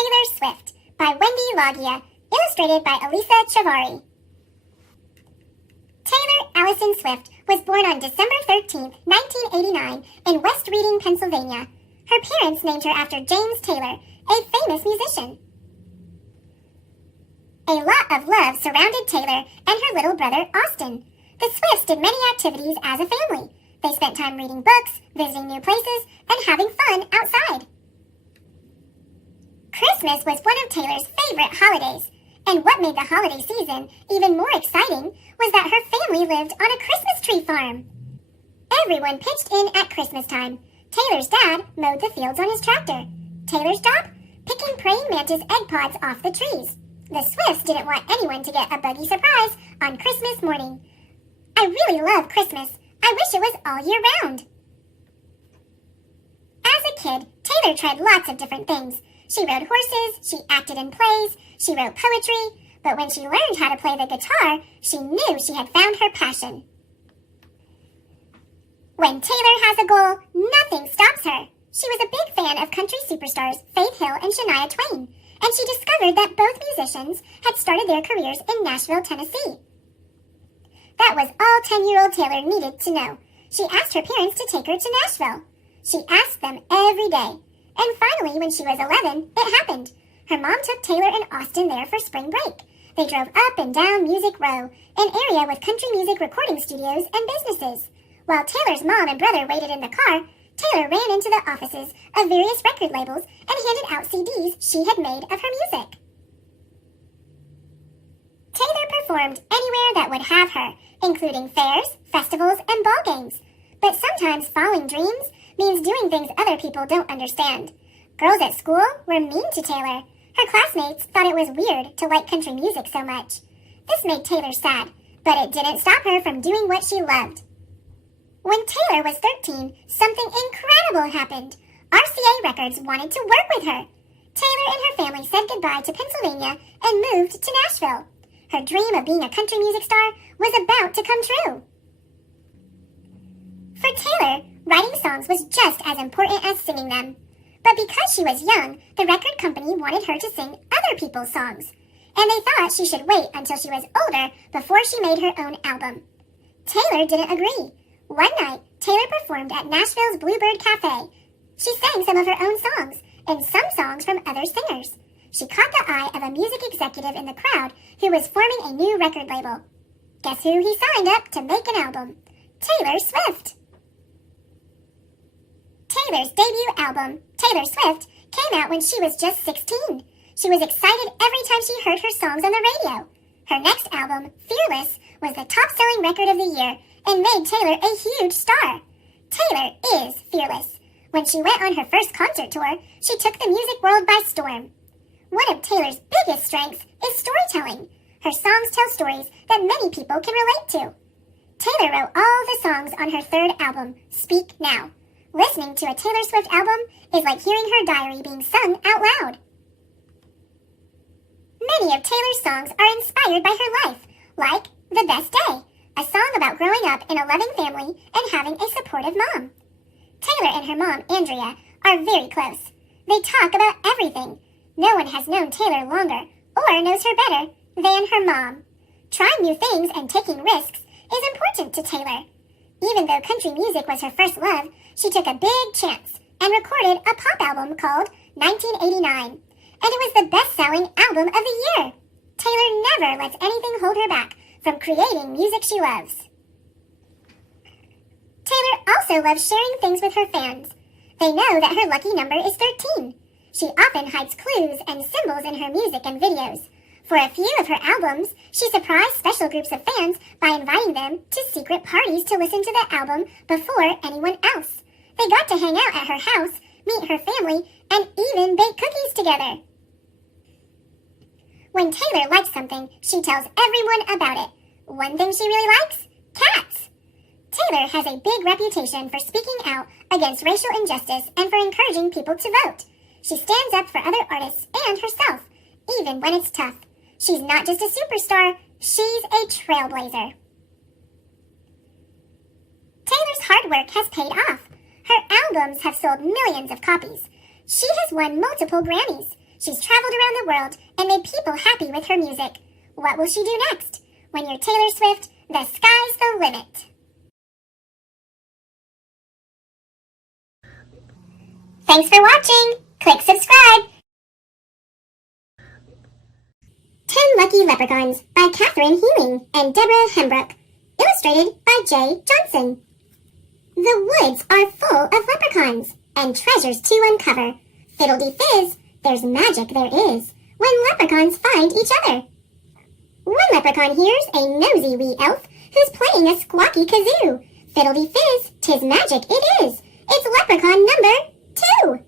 Taylor Swift by Wendy Logia, illustrated by Elisa Chavari. Taylor Allison Swift was born on December 13, 1989, in West Reading, Pennsylvania. Her parents named her after James Taylor, a famous musician. A lot of love surrounded Taylor and her little brother, Austin. The Swifts did many activities as a family. They spent time reading books, visiting new places, and having fun outside. Christmas was one of Taylor's favorite holidays, and what made the holiday season even more exciting was that her family lived on a Christmas tree farm. Everyone pitched in at Christmas time. Taylor's dad mowed the fields on his tractor. Taylor's job? Picking praying mantis egg pods off the trees. The Swifts didn't want anyone to get a buggy surprise on Christmas morning. I really love Christmas. I wish it was all year round. As a kid, Taylor tried lots of different things. She rode horses, she acted in plays, she wrote poetry, but when she learned how to play the guitar, she knew she had found her passion. When Taylor has a goal, nothing stops her. She was a big fan of country superstars Faith Hill and Shania Twain, and she discovered that both musicians had started their careers in Nashville, Tennessee. That was all 10-year-old Taylor needed to know. She asked her parents to take her to Nashville. She asked them every day. And finally, when she was 11, it happened. Her mom took Taylor and Austin there for spring break. They drove up and down Music Row, an area with country music recording studios and businesses. While Taylor's mom and brother waited in the car, Taylor ran into the offices of various record labels and handed out CDs she had made of her music. Taylor performed anywhere that would have her, including fairs, festivals, and ball games. But sometimes following dreams means doing things other people don't understand. Girls at school were mean to Taylor. Her classmates thought it was weird to like country music so much. This made Taylor sad, but it didn't stop her from doing what she loved. When Taylor was 13, something incredible happened. RCA Records wanted to work with her. Taylor and her family said goodbye to Pennsylvania and moved to Nashville. Her dream of being a country music star was about to come true. For Taylor, writing songs was just as important as singing them. But because she was young, the record company wanted her to sing other people's songs, and they thought she should wait until she was older before she made her own album. Taylor didn't agree. One night, Taylor performed at Nashville's Bluebird Cafe. She sang some of her own songs, and some songs from other singers. She caught the eye of a music executive in the crowd who was forming a new record label. Guess who he signed up to make an album? Taylor Swift! Taylor's debut album, Taylor Swift, came out when she was just 16. She was excited every time she heard her songs on the radio. Her next album, Fearless, was the top-selling record of the year and made Taylor a huge star. Taylor is fearless. When she went on her first concert tour, she took the music world by storm. One of Taylor's biggest strengths is storytelling. Her songs tell stories that many people can relate to. Taylor wrote all the songs on her third album, Speak Now. Listening to a Taylor Swift album is like hearing her diary being sung out loud. Many of Taylor's songs are inspired by her life, like The Best Day, a song about growing up in a loving family and having a supportive mom. Taylor and her mom, Andrea, are very close. They talk about everything. No one has known Taylor longer or knows her better than her mom. Trying new things and taking risks is important to Taylor. Even though country music was her first love, she took a big chance and recorded a pop album called 1989. And it was the best-selling album of the year. Taylor never lets anything hold her back from creating music she loves. Taylor also loves sharing things with her fans. They know that her lucky number is 13. She often hides clues and symbols in her music and videos. For a few of her albums, she surprised special groups of fans by inviting them to secret parties to listen to the album before anyone else. They got to hang out at her house, meet her family, and even bake cookies together. When Taylor likes something, she tells everyone about it. One thing she really likes? Cats! Taylor has a big reputation for speaking out against racial injustice and for encouraging people to vote. She stands up for other artists and herself, even when it's tough. She's not just a superstar, she's a trailblazer. Taylor's hard work has paid off. Her albums have sold millions of copies. She has won multiple Grammys. She's traveled around the world and made people happy with her music. What will she do next? When you're Taylor Swift, the sky's the limit. Thanks for watching. Click subscribe. 10 Lucky Leprechauns by Catherine Healing and Deborah Hembrook. Illustrated by Jay Johnson. The woods are full of leprechauns and treasures to uncover. Fiddle-dee-fizz, there's magic there is when leprechauns find each other. One leprechaun hears a nosy wee elf who's playing a squawky kazoo. Fiddle-dee-fizz, 'tis magic it is. It's leprechaun number 2.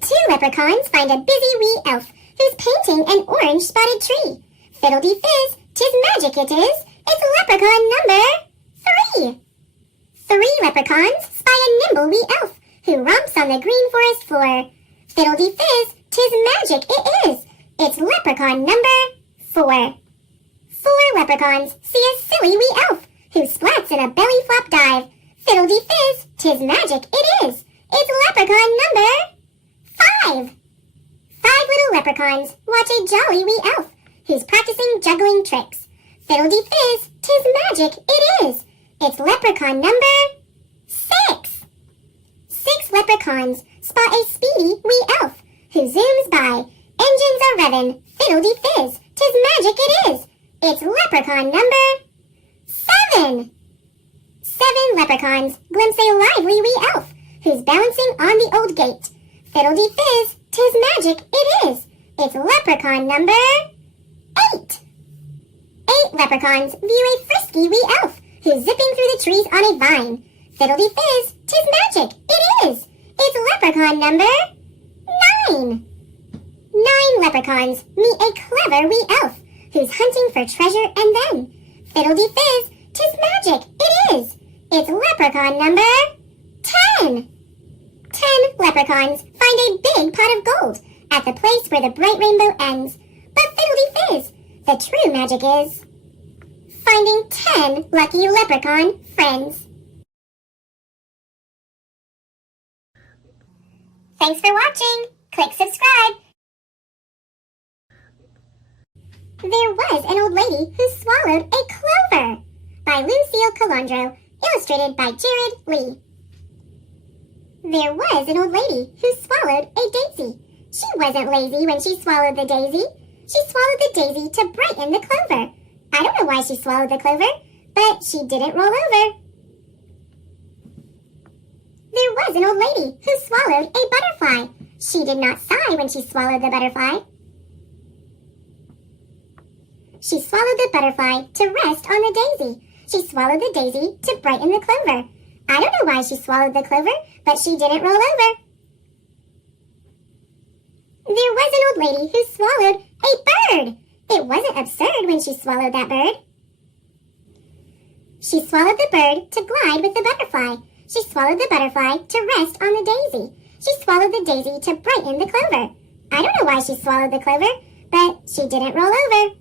2 leprechauns find a busy wee elf who's painting an orange spotted tree. Fiddle-dee-fizz, 'tis magic it is. It's leprechaun number 3. 3 leprechauns spy a nimble wee elf who romps on the green forest floor. Fiddle-dee-fizz, 'tis magic it is. It's leprechaun number 4. 4 leprechauns see a silly wee elf who splats in a belly flop dive. Fiddle-dee-fizz, 'tis magic it is. It's leprechaun number 5. 5 little leprechauns watch a jolly wee elf who's practicing juggling tricks. Fiddle-dee-fizz, 'tis magic it is. It's leprechaun number 6. 6 leprechauns spot a speedy wee elf who zooms by. Engines are revving. Fiddle-dee-fizz, 'tis magic it is. It's leprechaun number 7. 7 leprechauns glimpse a lively wee elf who's bouncing on the old gate. Fiddle-dee-fizz, 'tis magic it is. It's leprechaun number 8. 8 leprechauns view a frisky wee elf who's zipping through the trees on a vine. Fiddle-dee-fizz, 'tis magic it is. It's leprechaun number 9. 9 leprechauns meet a clever wee elf who's hunting for treasure and then. Fiddle-dee-fizz, 'tis magic it is. It's leprechaun number 10. 10 leprechauns find a big pot of gold at the place where the bright rainbow ends. But fiddle-dee-fizz, the true magic is finding 10 lucky leprechaun friends. Thanks for watching. Click subscribe. There was an old lady who swallowed a clover by Lucille Calandro, illustrated by Jared Lee. There was an old lady who swallowed a daisy. She wasn't lazy when she swallowed the daisy. She swallowed the daisy to brighten the clover. I don't know why she swallowed the clover, but she didn't roll over. There was an old lady who swallowed a butterfly. She did not sigh when she swallowed the butterfly. She swallowed the butterfly to rest on the daisy. She swallowed the daisy to brighten the clover. I don't know why she swallowed the clover, but she didn't roll over. There was an old lady who swallowed a bird. It wasn't absurd when she swallowed that bird. She swallowed the bird to glide with the butterfly. She swallowed the butterfly to rest on the daisy. She swallowed the daisy to brighten the clover. I don't know why she swallowed the clover, but she didn't roll over.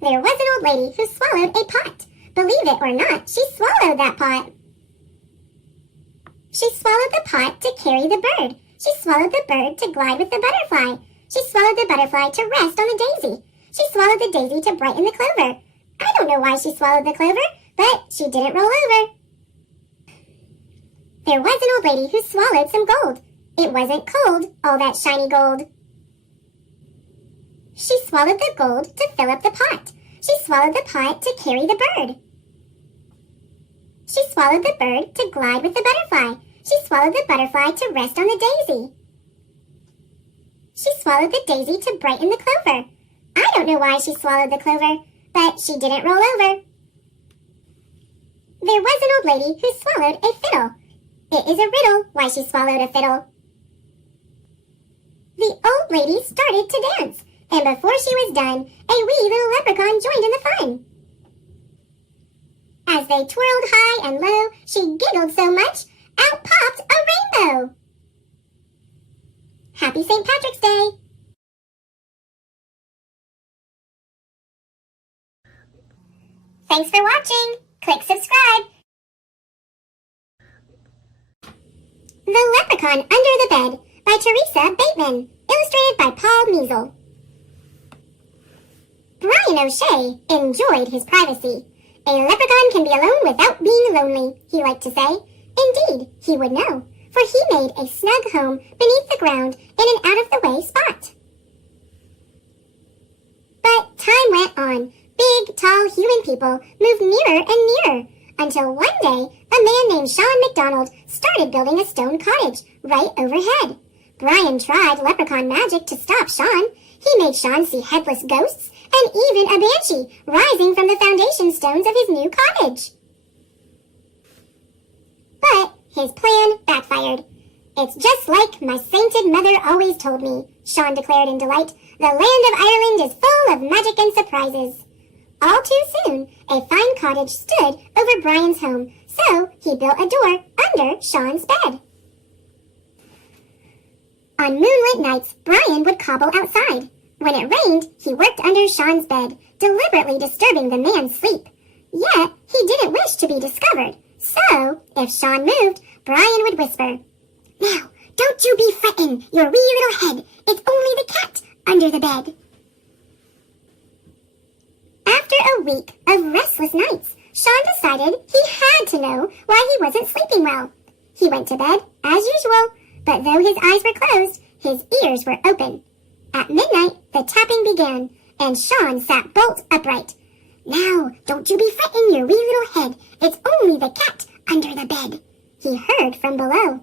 There was an old lady who swallowed a pot. Believe it or not, she swallowed that pot. She swallowed the pot to carry the bird. She swallowed the bird to glide with the butterfly. She swallowed the butterfly to rest on the daisy. She swallowed the daisy to brighten the clover. I don't know why she swallowed the clover, but she didn't roll over. There was an old lady who swallowed some gold. It wasn't cold, all that shiny gold. She swallowed the gold to fill up the pot. She swallowed the pot to carry the bird. She swallowed the bird to glide with the butterfly. She swallowed the butterfly to rest on the daisy. She swallowed the daisy to brighten the clover. I don't know why she swallowed the clover, but she didn't roll over. There was an old lady who swallowed a fiddle. It is a riddle why she swallowed a fiddle. The old lady started to dance, and before she was done, a wee little leprechaun joined in the fun. As they twirled high and low, she giggled so much, out popped a rainbow. Happy St. Patrick's Day! Thanks for watching. Click subscribe. The Leprechaun Under the Bed by Teresa Bateman, illustrated by Paul Measle. Brian O'Shea enjoyed his privacy. A leprechaun can be alone without being lonely, he liked to say. Indeed, he would know, for he made a snug home beneath the ground in an out-of-the-way spot. But time went on. Big, tall human people moved nearer and nearer, until one day a man named Sean McDonald started building a stone cottage right overhead. Brian tried leprechaun magic to stop Sean. He made Sean see headless ghosts and even a banshee rising from the foundation stones of his new cottage. But his plan backfired. It's just like my sainted mother always told me, Sean declared in delight. The land of Ireland is full of magic and surprises. All too soon, a fine cottage stood over Brian's home, so he built a door under Sean's bed. On moonlit nights, Brian would cobble outside. When it rained, he worked under Sean's bed, deliberately disturbing the man's sleep. Yet, he didn't wish to be discovered, so if Sean moved, Brian would whisper, "Now, don't you be frettin' your wee little head. It's only the cat under the bed." After a week of restless nights, Sean decided he had to know why he wasn't sleeping well. He went to bed, as usual, but though his eyes were closed, his ears were open. At midnight, the tapping began, and Sean sat bolt upright. "Now, don't you be fretting your wee little head. It's only the cat under the bed," he heard from below.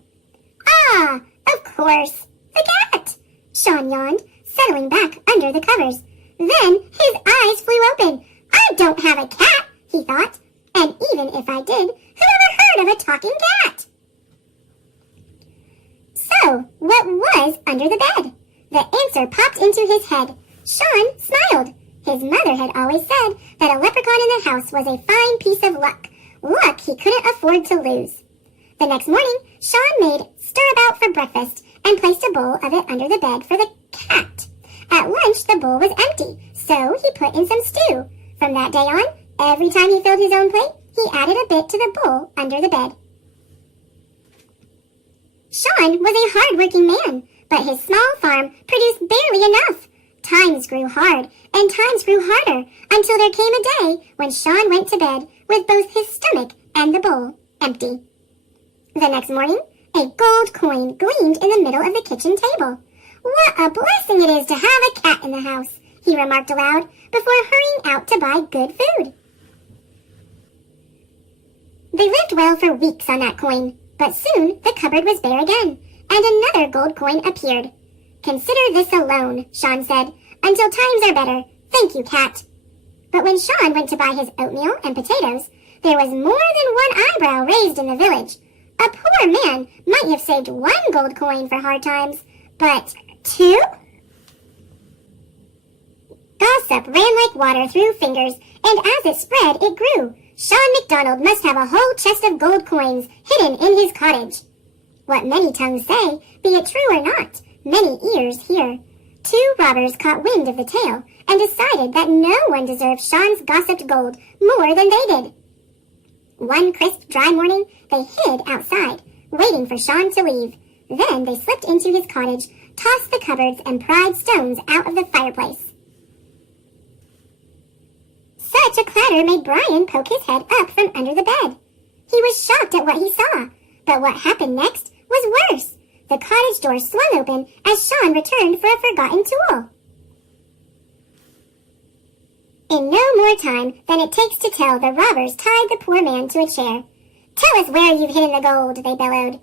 "Ah, of course, the cat," Sean yawned, settling back under the covers. Then his eyes flew open. "I don't have a cat," he thought, "and even if I did, who ever heard of a talking cat?" So, what was under the bed? The answer popped into his head. Sean smiled. His mother had always said that a leprechaun in the house was a fine piece of luck he couldn't afford to lose. The next morning, Sean made stirabout for breakfast and placed a bowl of it under the bed for the cat. At lunch, the bowl was empty, so he put in some stew. From that day on, every time he filled his own plate, he added a bit to the bowl under the bed. Sean was a hard-working man, but his small farm produced barely enough. Times grew hard, and times grew harder, until there came a day when Sean went to bed with both his stomach and the bowl empty. The next morning, a gold coin gleamed in the middle of the kitchen table. "What a blessing it is to have a cat in the house," he remarked aloud before hurrying out to buy good food. They lived well for weeks on that coin, but soon the cupboard was bare again, and another gold coin appeared. "Consider this a loan," Sean said, "until times are better. Thank you, cat." But when Sean went to buy his oatmeal and potatoes, there was more than one eyebrow raised in the village. A poor man might have saved one gold coin for hard times, but 2? Gossip ran like water through fingers, and as it spread, it grew. Sean McDonald must have a whole chest of gold coins hidden in his cottage. What many tongues say, be it true or not, many ears hear. 2 robbers caught wind of the tale and decided that no one deserved Sean's gossiped gold more than they did. One crisp, dry morning, they hid outside, waiting for Sean to leave. Then they slipped into his cottage, tossed the cupboards, and pried stones out of the fireplace. Such a clatter made Brian poke his head up from under the bed. He was shocked at what he saw, but what happened next was worse. The cottage door swung open as Sean returned for a forgotten tool. In no more time than it takes to tell, the robbers tied the poor man to a chair. "Tell us where you've hidden the gold," they bellowed.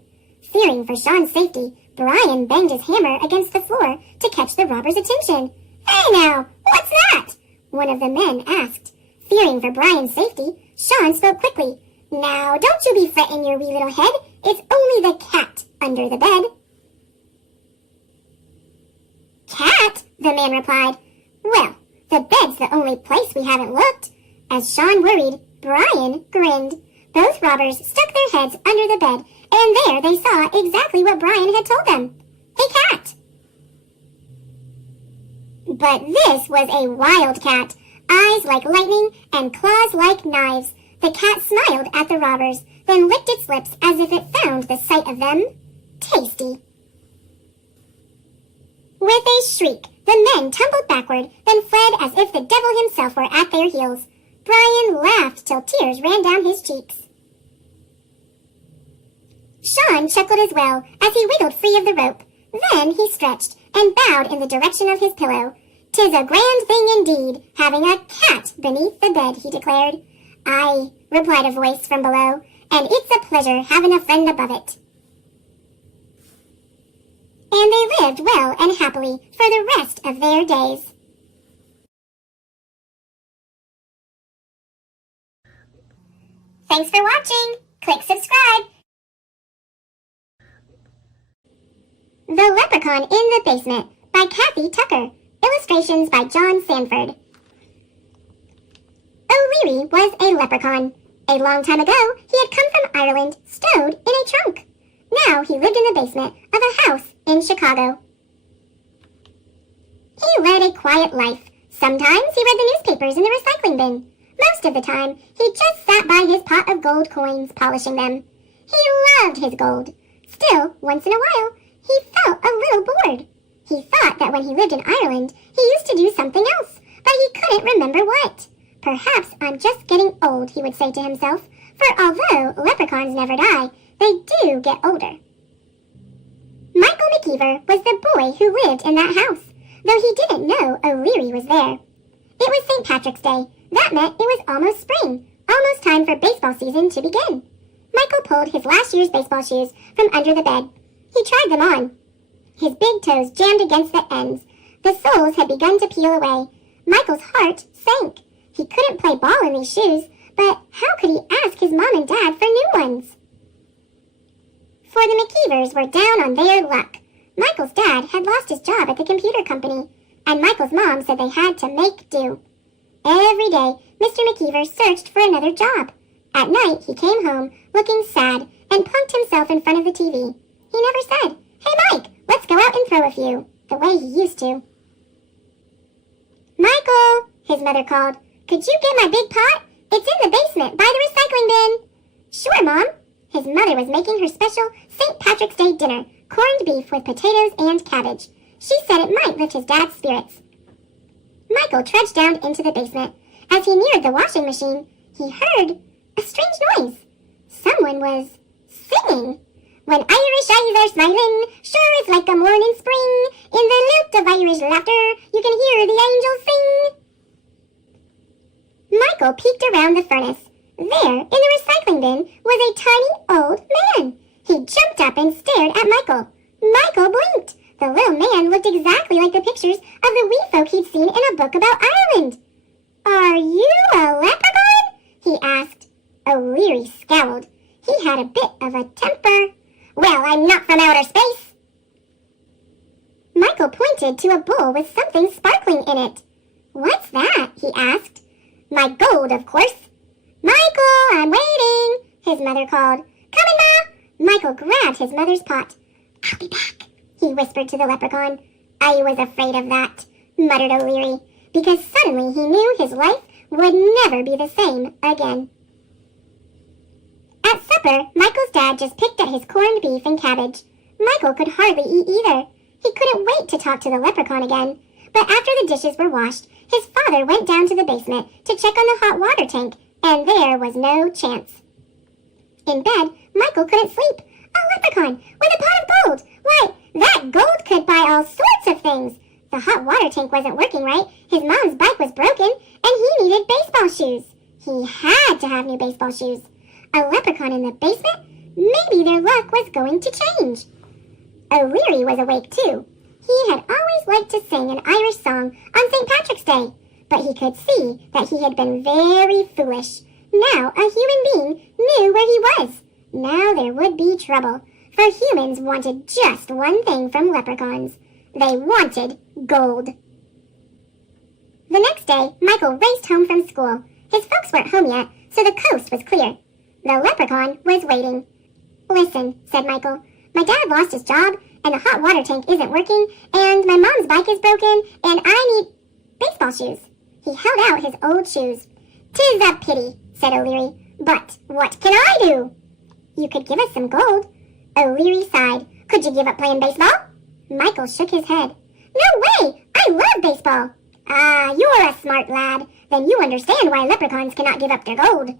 Fearing for Sean's safety, Brian banged his hammer against the floor to catch the robbers' attention. "Hey now, what's that?" one of the men asked. Fearing for Brian's safety, Sean spoke quickly. "Now, don't you be fretting your wee little head. It's only the cat under the bed." "Cat?" the man replied. "Well, the bed's the only place we haven't looked." As Sean worried, Brian grinned. Both robbers stuck their heads under the bed, and there they saw exactly what Brian had told them. A cat. But this was a wild cat, eyes like lightning and claws like knives. The cat smiled at the robbers, then licked its lips as if it found the sight of them tasty. With a shriek, the men tumbled backward, then fled as if the devil himself were at their heels. Brian laughed till tears ran down his cheeks. Sean chuckled as well as he wiggled free of the rope. Then he stretched and bowed in the direction of his pillow. "'Tis a grand thing indeed, having a cat beneath the bed," he declared. "Aye," replied a voice from below, "and it's a pleasure having a friend above it." And they lived well and happily for the rest of their days. Thanks for watching. Click subscribe. The Leprechaun in the Basement by Kathy Tucker. Illustrations by John Sanford. O'Leary was a leprechaun. A long time ago, he had come from Ireland, stowed in a trunk. Now he lived in the basement of a house in Chicago. He led a quiet life. Sometimes he read the newspapers in the recycling bin. Most of the time, he just sat by his pot of gold coins, polishing them. He loved his gold. Still, once in a while, he felt a little bored. He thought that when he lived in Ireland, he used to do something else, but he couldn't remember what. "Perhaps I'm just getting old," he would say to himself, for although leprechauns never die, they do get older. Michael McKeever was the boy who lived in that house, though he didn't know O'Leary was there. It was St. Patrick's Day. That meant it was almost spring, almost time for baseball season to begin. Michael pulled his last year's baseball shoes from under the bed. He tried them on. His big toes jammed against the ends. The soles had begun to peel away. Michael's heart sank. He couldn't play ball in these shoes, but how could he ask his mom and dad for new ones? For the McKeevers were down on their luck. Michael's dad had lost his job at the computer company, and Michael's mom said they had to make do. Every day, Mr. McKeever searched for another job. At night, he came home, looking sad, and plunked himself in front of the TV. He never said, "Hey, Mike, let's go out and throw a few," the way he used to. "Michael," his mother called, "could you get my big pot? It's in the basement by the recycling bin." "Sure, Mom." His mother was making her special St. Patrick's Day dinner, corned beef with potatoes and cabbage. She said it might lift his dad's spirits. Michael trudged down into the basement. As he neared the washing machine, he heard a strange noise. Someone was singing. "When Irish eyes are smiling, sure it's like a morning spring. In the lilt of Irish laughter, you can hear the angels sing." Michael peeked around the furnace. There, in the recycling bin, was a tiny old man. He jumped up and stared at Michael. Michael blinked. The little man looked exactly like the pictures of the wee folk he'd seen in a book about Ireland. "Are you a leprechaun?" he asked. O'Leary scowled. He had a bit of a temper. "Well, I'm not from outer space." Michael pointed to a bowl with something sparkling in it. "What's that?" he asked. "My gold, of course." "Michael, I'm waiting," his mother called. "Coming, Ma!" Michael grabbed his mother's pot. "I'll be back," he whispered to the leprechaun. "I was afraid of that," muttered O'Leary, because suddenly he knew his life would never be the same again. At supper, Michael's dad just picked at his corned beef and cabbage. Michael could hardly eat either. He couldn't wait to talk to the leprechaun again. But after the dishes were washed, his father went down to the basement to check on the hot water tank, and there was no chance. In bed, Michael couldn't sleep. A leprechaun with a pot of gold! Why, that gold could buy all sorts of things. The hot water tank wasn't working right, his mom's bike was broken, and he needed baseball shoes. He had to have new baseball shoes. A leprechaun in the basement? Maybe their luck was going to change. O'Leary was awake too. He had always liked to sing an Irish song on St. Patrick's Day, but he could see that he had been very foolish. Now a human being knew where he was. Now there would be trouble, for humans wanted just one thing from leprechauns. They wanted gold. The next day, Michael raced home from school. His folks weren't home yet, so the coast was clear. The leprechaun was waiting. "Listen," said Michael, "my dad lost his job, and the hot water tank isn't working, and my mom's bike is broken, and I need baseball shoes." He held out his old shoes. "'Tis a pity," said O'Leary, "but what can I do?" "You could give us some gold." O'Leary sighed. "Could you give up playing baseball?" Michael shook his head. No way! I love baseball! Ah, you're a smart lad. Then you understand why leprechauns cannot give up their gold.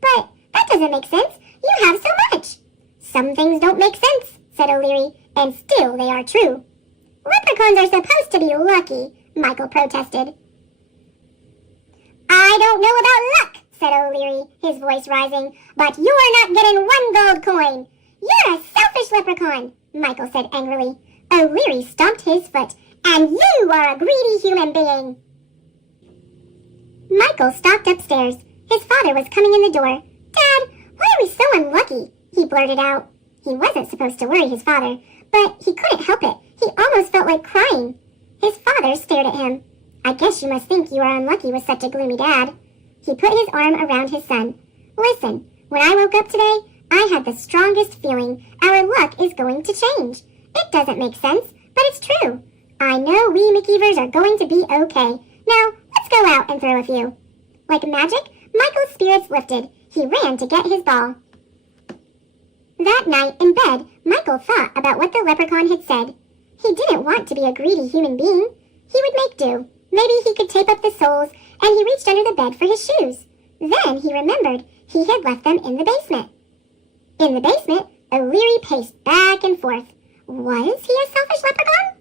But that doesn't make sense. You have so much. Some things don't make sense, said O'Leary, and still they are true. Leprechauns are supposed to be lucky, Michael protested. I don't know about luck, said O'Leary, his voice rising, but you're not getting one gold coin. You're a selfish leprechaun, Michael said angrily. O'Leary stomped his foot. And you are a greedy human being. Michael stalked upstairs. His father was coming in the door. Dad, why are we so unlucky? He blurted out. He wasn't supposed to worry his father, but he couldn't help it. He almost felt like crying. His father stared at him. I guess you must think you are unlucky with such a gloomy dad. He put his arm around his son. Listen, when I woke up today, I had the strongest feeling our luck is going to change. It doesn't make sense, but it's true. I know we McKeevers are going to be okay. Now, let's go out and throw a few. Like magic, Michael's spirits lifted. He ran to get his ball. That night, in bed, Michael thought about what the leprechaun had said. He didn't want to be a greedy human being. He would make do. Maybe he could tape up the soles, and he reached under the bed for his shoes. Then he remembered he had left them in the basement. In the basement, O'Leary paced back and forth. Was he a selfish leprechaun?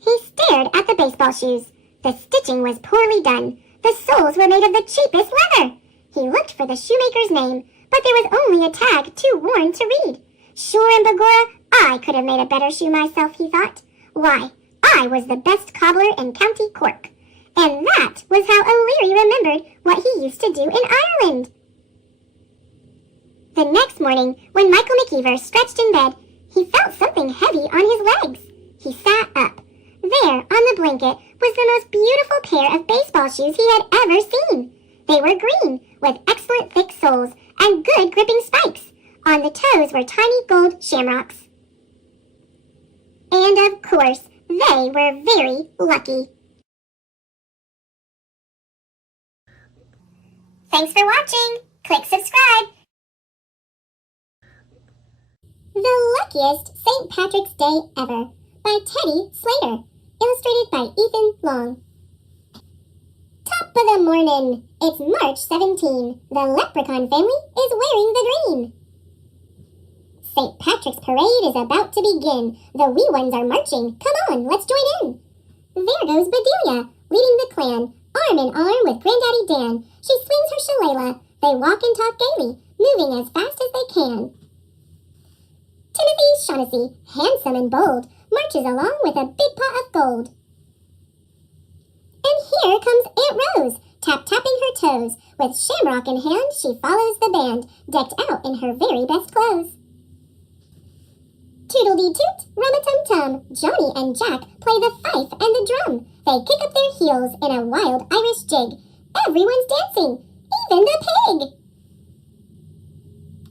He stared at the baseball shoes. The stitching was poorly done. The soles were made of the cheapest leather. He looked for the shoemaker's name, but there was only a tag too worn to read. Sure and begorra, I could have made a better shoe myself, he thought. Why, I was the best cobbler in County Cork. And that was how O'Leary remembered what he used to do in Ireland. The next morning, when Michael McKeever stretched in bed, he felt something heavy on his legs. He sat up. There, on the blanket, was the most beautiful pair of baseball shoes he had ever seen. They were green, with excellent thick soles and good gripping spikes. On the toes were tiny gold shamrocks. And of course, they were very lucky. Thanks for watching. Click subscribe. The Luckiest St. Patrick's Day Ever by Teddy Slater. Illustrated by Ethan Long. Top of the morning. It's March 17. The Leprechaun family is wearing the green. St. Patrick's Parade is about to begin. The wee ones are marching. Come on, let's join in. There goes Bedelia, leading the clan, arm in arm with Granddaddy Dan. She swings her shillelagh. They walk and talk gaily, moving as fast as they can. Timothy Shaughnessy, handsome and bold, marches along with a big pot of gold. And here comes Aunt Rose, tap-tapping her toes. With shamrock in hand, she follows the band, decked out in her very best clothes. Toodle-dee-toot, rum-a-tum-tum, Johnny and Jack play the fife and the drum. They kick up their heels in a wild Irish jig. Everyone's dancing, even the pig!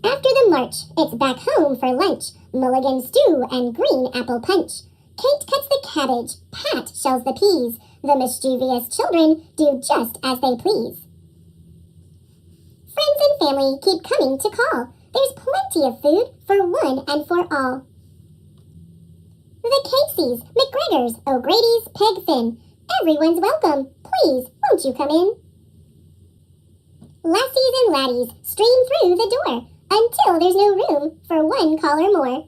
After the march, it's back home for lunch. Mulligan stew and green apple punch. Kate cuts the cabbage, Pat shells the peas. The mischievous children do just as they please. Friends and family keep coming to call. There's plenty of food for one and for all. The Caseys, McGregors, O'Grady's, Peg Finn. Everyone's welcome. Please, won't you come in? Lassies and laddies stream through the door until there's no room for one caller more.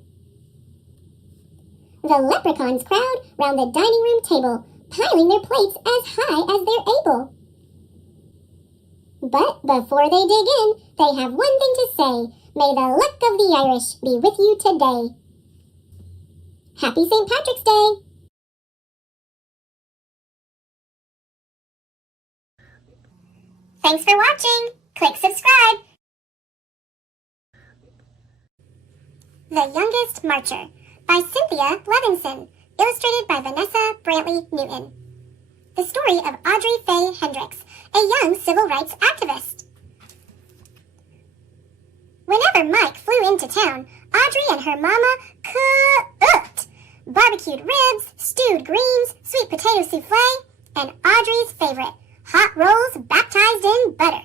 The leprechauns crowd round the dining room table, piling their plates as high as they're able. But before they dig in, they have one thing to say. May the luck of the Irish be with you today. Happy St. Patrick's Day! Thanks for watching. Click subscribe. The Youngest Marcher by Cynthia Levinson, illustrated by Vanessa Brantley Newton. The story of Audrey Faye Hendricks, a young civil rights activist. Whenever Mike flew into town, Audrey and her mama cooked barbecued ribs, stewed greens, sweet potato souffle, and Audrey's favorite, hot rolls baptized in butter.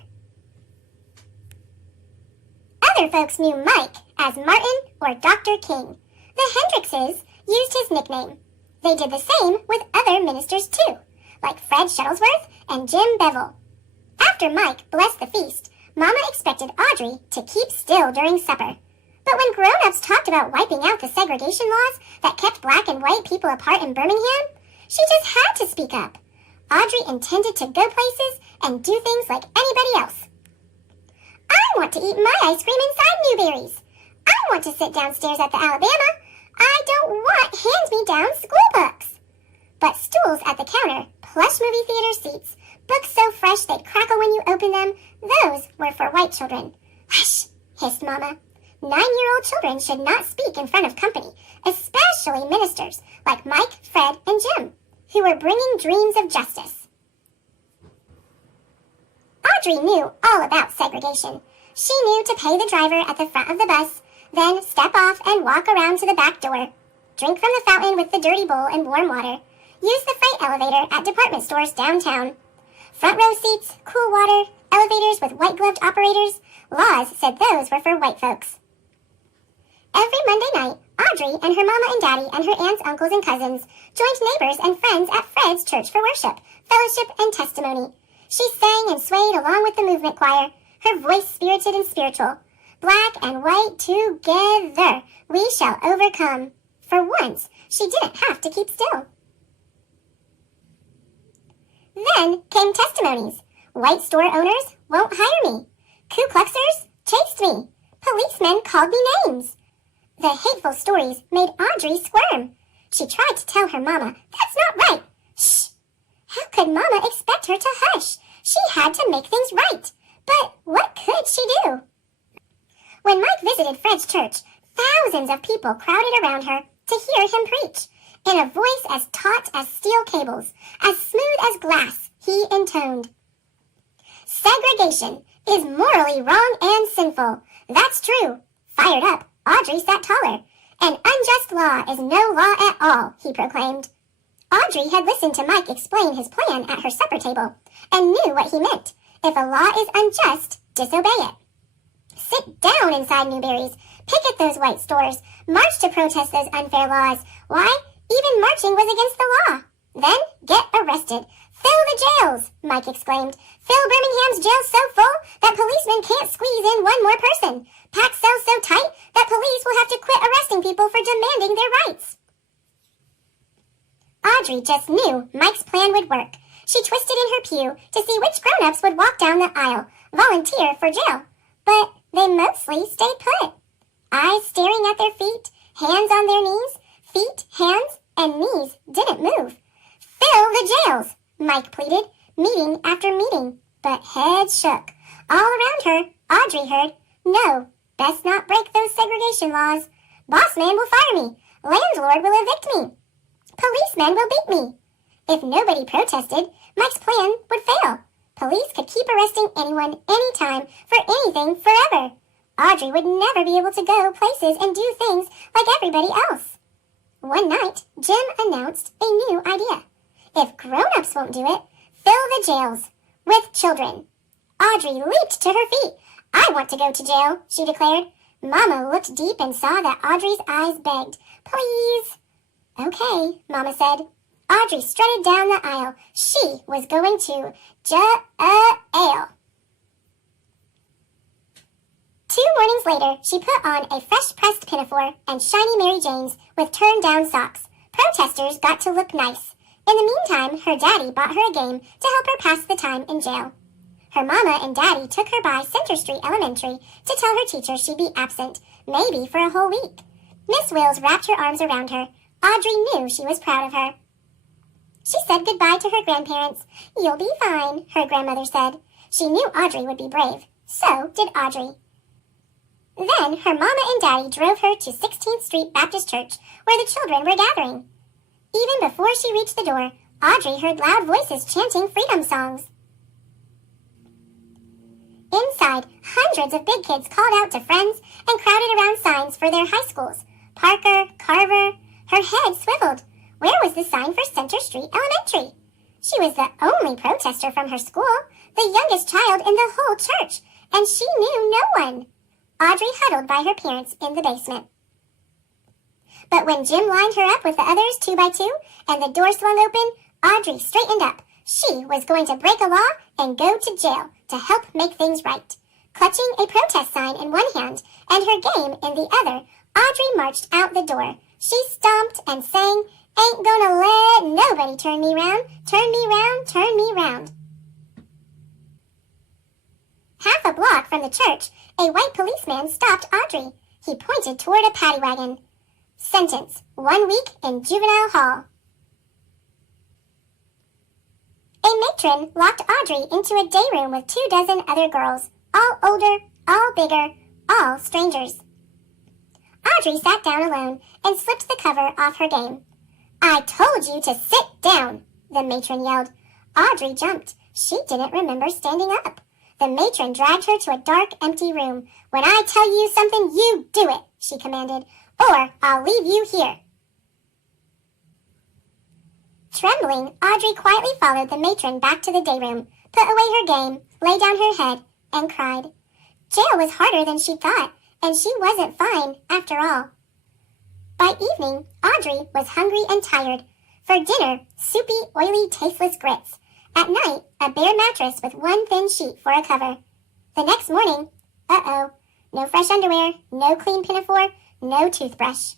Other folks knew Mike as Martin or Dr. King. The Hendrickses used his nickname. They did the same with other ministers too, like Fred Shuttlesworth and Jim Bevel. After Mike blessed the feast, Mama expected Audrey to keep still during supper. But when grown-ups talked about wiping out the segregation laws that kept black and white people apart in Birmingham, she just had to speak up. Audrey intended to go places and do things like anybody else. I want to eat my ice cream inside Newberry's. I want to sit downstairs at the Alabama. I don't want hand-me-down school books. But stools at the counter, plush movie theater seats, books so fresh they'd crackle when you open them, those were for white children. Hush, hissed Mama. 9-year-old children should not speak in front of company, especially ministers like Mike, Fred, and Jim, who were bringing dreams of justice. Audrey knew all about segregation. She knew to pay the driver at the front of the bus, then step off and walk around to the back door, drink from the fountain with the dirty bowl and warm water, use the freight elevator at department stores downtown. Front row seats, cool water, elevators with white-gloved operators, laws said those were for white folks. Every Monday night, Audrey and her mama and daddy and her aunts, uncles, and cousins joined neighbors and friends at Fred's church for worship, fellowship, and testimony. She sang and swayed along with the movement choir, her voice spirited and spiritual. Black and white together, we shall overcome. For once, she didn't have to keep still. Then came testimonies. White store owners won't hire me. Ku Kluxers chased me. Policemen called me names. The hateful stories made Audrey squirm. She tried to tell her mama, "That's not right." Shh! How could Mama expect her to hush? She had to make things right. But what could she do? When Mike visited Fred's church, thousands of people crowded around her to hear him preach. In a voice as taut as steel cables, as smooth as glass, he intoned, "Segregation is morally wrong and sinful. That's true." Fired up, Audrey sat taller. "An unjust law is no law at all," he proclaimed. Audrey had listened to Mike explain his plan at her supper table and knew what he meant. If a law is unjust, disobey it. Sit down inside Newberry's, picket those white stores, march to protest those unfair laws. Why, even marching was against the law. Then get arrested. "Fill the jails," Mike exclaimed. "Fill Birmingham's jails so full that policemen can't squeeze in one more person. Pack cells so tight that police will have to quit arresting people for demanding their rights." Audrey just knew Mike's plan would work. She twisted in her pew to see which grown-ups would walk down the aisle, volunteer for jail. But they mostly stayed put. Eyes staring at their feet, hands on their knees, feet, hands, and knees didn't move. "Fill the jails," Mike pleaded, meeting after meeting, but heads shook. All around her, Audrey heard, "No, best not break those segregation laws. Boss man will fire me. Landlord will evict me. Policemen will beat me." If nobody protested, Mike's plan would fail. Police could keep arresting anyone, anytime, for anything, forever. Audrey would never be able to go places and do things like everybody else. One night, Jim announced a new idea. If grown-ups won't do it, fill the jails with children. Audrey leaped to her feet. "I want to go to jail," she declared. Mama looked deep and saw that Audrey's eyes begged. "Please." "Okay," Mama said. Audrey strutted down the aisle. She was going to jail. 2 mornings later, she put on a fresh-pressed pinafore and shiny Mary Janes with turned-down socks. Protesters got to look nice. In the meantime, her daddy bought her a game to help her pass the time in jail. Her mama and daddy took her by Center Street Elementary to tell her teacher she'd be absent, maybe for a whole week. Miss Wills wrapped her arms around her. Audrey knew she was proud of her. She said goodbye to her grandparents. "You'll be fine," her grandmother said. She knew Audrey would be brave. So did Audrey. Then her mama and daddy drove her to 16th Street Baptist Church, where the children were gathering. Even before she reached the door, Audrey heard loud voices chanting freedom songs. Inside, hundreds of big kids called out to friends and crowded around signs for their high schools. Parker, Carver. Her head swiveled. Where was the sign for Center Street Elementary? She was the only protester from her school, the youngest child in the whole church, and she knew no one. Audrey huddled by her parents in the basement. But when Jim lined her up with the others 2 by 2 and the door swung open, Audrey straightened up. She was going to break a law and go to jail to help make things right. Clutching a protest sign in one hand and her game in the other, Audrey marched out the door. She stomped and sang, "Ain't gonna let nobody turn me round, turn me round, turn me round." Half a block from the church, a white policeman stopped Audrey. He pointed toward a paddy wagon. Sentence, 1 week in juvenile hall. A matron locked Audrey into a day room with 24 other girls, all older, all bigger, all strangers. Audrey sat down alone and slipped the cover off her game. "I told you to sit down," the matron yelled. Audrey jumped. She didn't remember standing up. The matron dragged her to a dark, empty room. "When I tell you something, you do it," she commanded, "or I'll leave you here." Trembling, Audrey quietly followed the matron back to the day room, put away her game, lay down her head, and cried. Jail was harder than she thought, and she wasn't fine after all. By evening, Audrey was hungry and tired. For dinner, soupy, oily, tasteless grits. At night, a bare mattress with one thin sheet for a cover. The next morning, no fresh underwear, no clean pinafore, no toothbrush.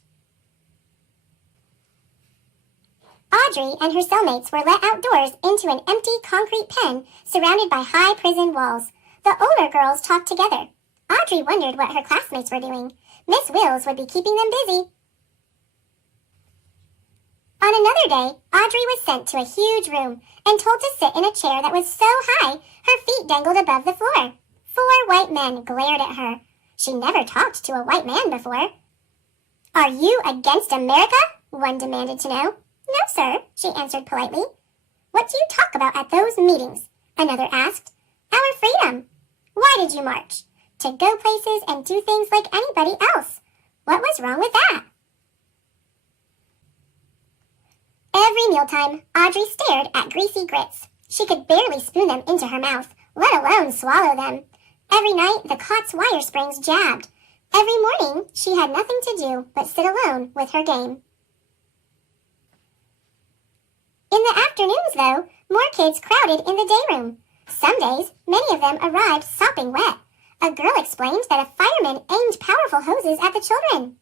Audrey and her cellmates were let outdoors into an empty concrete pen surrounded by high prison walls. The older girls talked together. Audrey wondered what her classmates were doing. Miss Wills would be keeping them busy. On another day, Audrey was sent to a huge room and told to sit in a chair that was so high her feet dangled above the floor. 4 white men glared at her. She never talked to a white man before. "Are you against America?" one demanded to know. "No, sir," she answered politely. "What do you talk about at those meetings?" another asked. "Our freedom." "Why did you march?" "To go places and do things like anybody else." "What was wrong with that?" Every mealtime, Audrey stared at greasy grits. She could barely spoon them into her mouth, let alone swallow them. Every night, the cot's wire springs jabbed. Every morning, she had nothing to do but sit alone with her game. In the afternoons, though, more kids crowded in the day room. Some days, many of them arrived sopping wet. A girl explained that a fireman aimed powerful hoses at the children.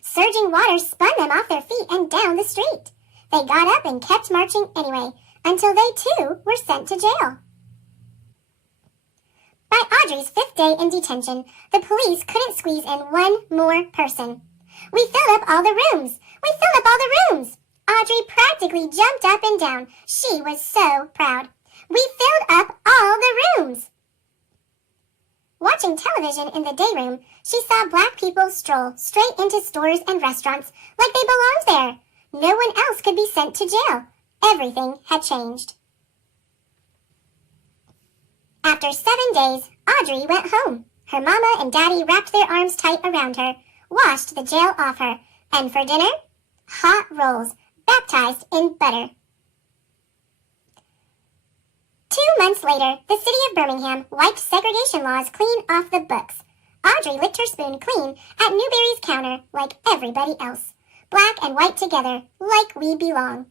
Surging water spun them off their feet and down the street. They got up and kept marching anyway, until they too were sent to jail. By Audrey's 5th day in detention, the police couldn't squeeze in one more person. "We filled up all the rooms! We filled up all the rooms!" Audrey practically jumped up and down. She was so proud. "We filled up all the rooms!" Watching television in the day room, she saw black people stroll straight into stores and restaurants like they belonged there. No one else could be sent to jail. Everything had changed. After 7 days, Audrey went home. Her mama and daddy wrapped their arms tight around her, washed the jail off her, and for dinner, hot rolls, baptized in butter. 2 months later, the city of Birmingham wiped segregation laws clean off the books. Audrey licked her spoon clean at Newberry's counter like everybody else. Black and white together, like we belong.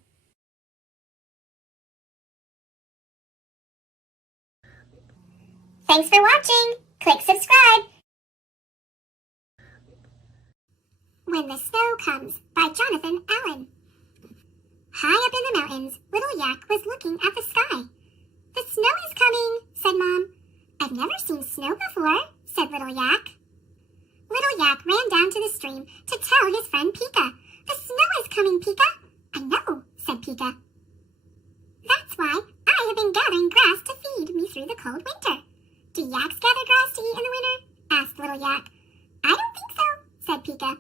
Thanks for watching. Click subscribe. When the Snow Comes by Jonathan Allen. High up in the mountains, Little Yak was looking at the sky. "The snow is coming," said Mom. "I've never seen snow before," said Little Yak. Little Yak ran down to the stream to tell his friend Pika. "The snow is coming, Pika." "I know," said Pika. "That's why I have been gathering grass to feed me through the cold winter." "Do yaks gather grass to eat in the winter?" asked Little Yak. "I don't think so," said Pika.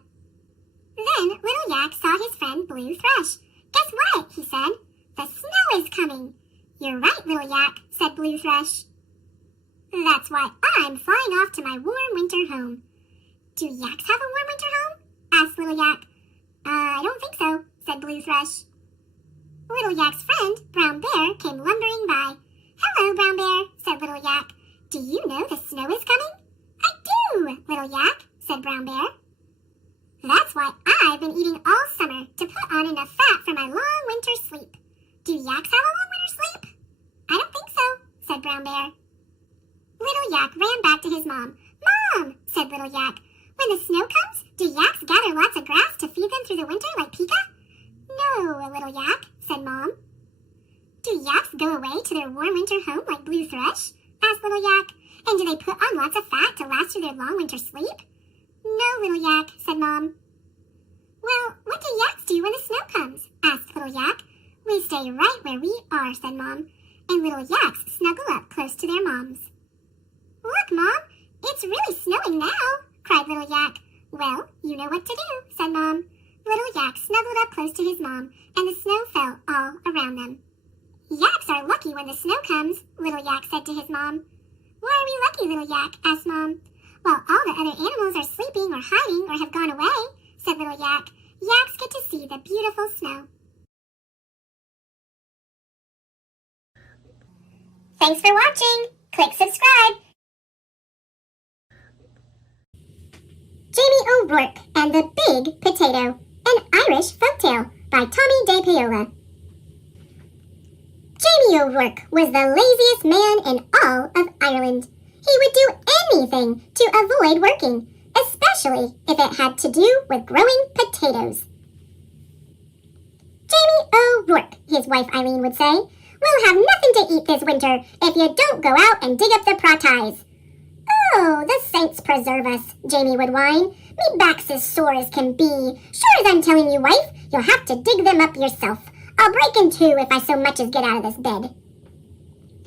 Then Little Yak saw his friend Blue Thrush. "Guess what?" he said. "The snow is coming." "You're right, Little Yak," said Blue Thrush. "That's why I'm flying off to my warm winter home." "Do yaks have a warm winter home?" asked Little Yak. "I don't think so," said Blue Thrush. Little Yak's friend, Brown Bear, came lumbering by. "Hello, Brown Bear," said Little Yak. "Do you know the snow is coming?" "I do, Little Yak," said Brown Bear. "That's why I've been eating all yaks have a long winter sleep? I don't think so, said Brown Bear. Little Yak ran back to his mom. Mom, said Little Yak, when the snow comes, do yaks gather lots of grass to feed them through the winter like Pika? No, Little Yak, said Mom. Do yaks go away to their warm winter home like Blue Thrush? Asked Little Yak. And do they put on lots of fat to last through their long winter sleep? No, Little Yak, said Mom. Well, what do yaks do when the snow comes? Asked Little Yak. We stay right where we are, said Mom. And little yaks snuggle up close to their moms. Look, Mom, it's really snowing now, cried Little Yak. Well, you know what to do, said Mom. Little Yak snuggled up close to his mom, and the snow fell all around them. Yaks are lucky when the snow comes, Little Yak said to his mom. Why are we lucky, Little Yak? Asked Mom. While all the other animals are sleeping or hiding or have gone away, said Little Yak, yaks get to see the beautiful snow. Thanks for watching. Click subscribe. Jamie O'Rourke and the Big Potato, an Irish folktale by Tommy De Paola. Jamie O'Rourke was the laziest man in all of Ireland. He would do anything to avoid working, especially if it had to do with growing potatoes. Jamie O'Rourke, his wife Eileen would say, we'll have nothing to eat this winter if you don't go out and dig up the praties. Oh, the saints preserve us, Jamie would whine. Me back's as sore as can be. Sure as I'm telling you, wife, you'll have to dig them up yourself. I'll break in two if I so much as get out of this bed.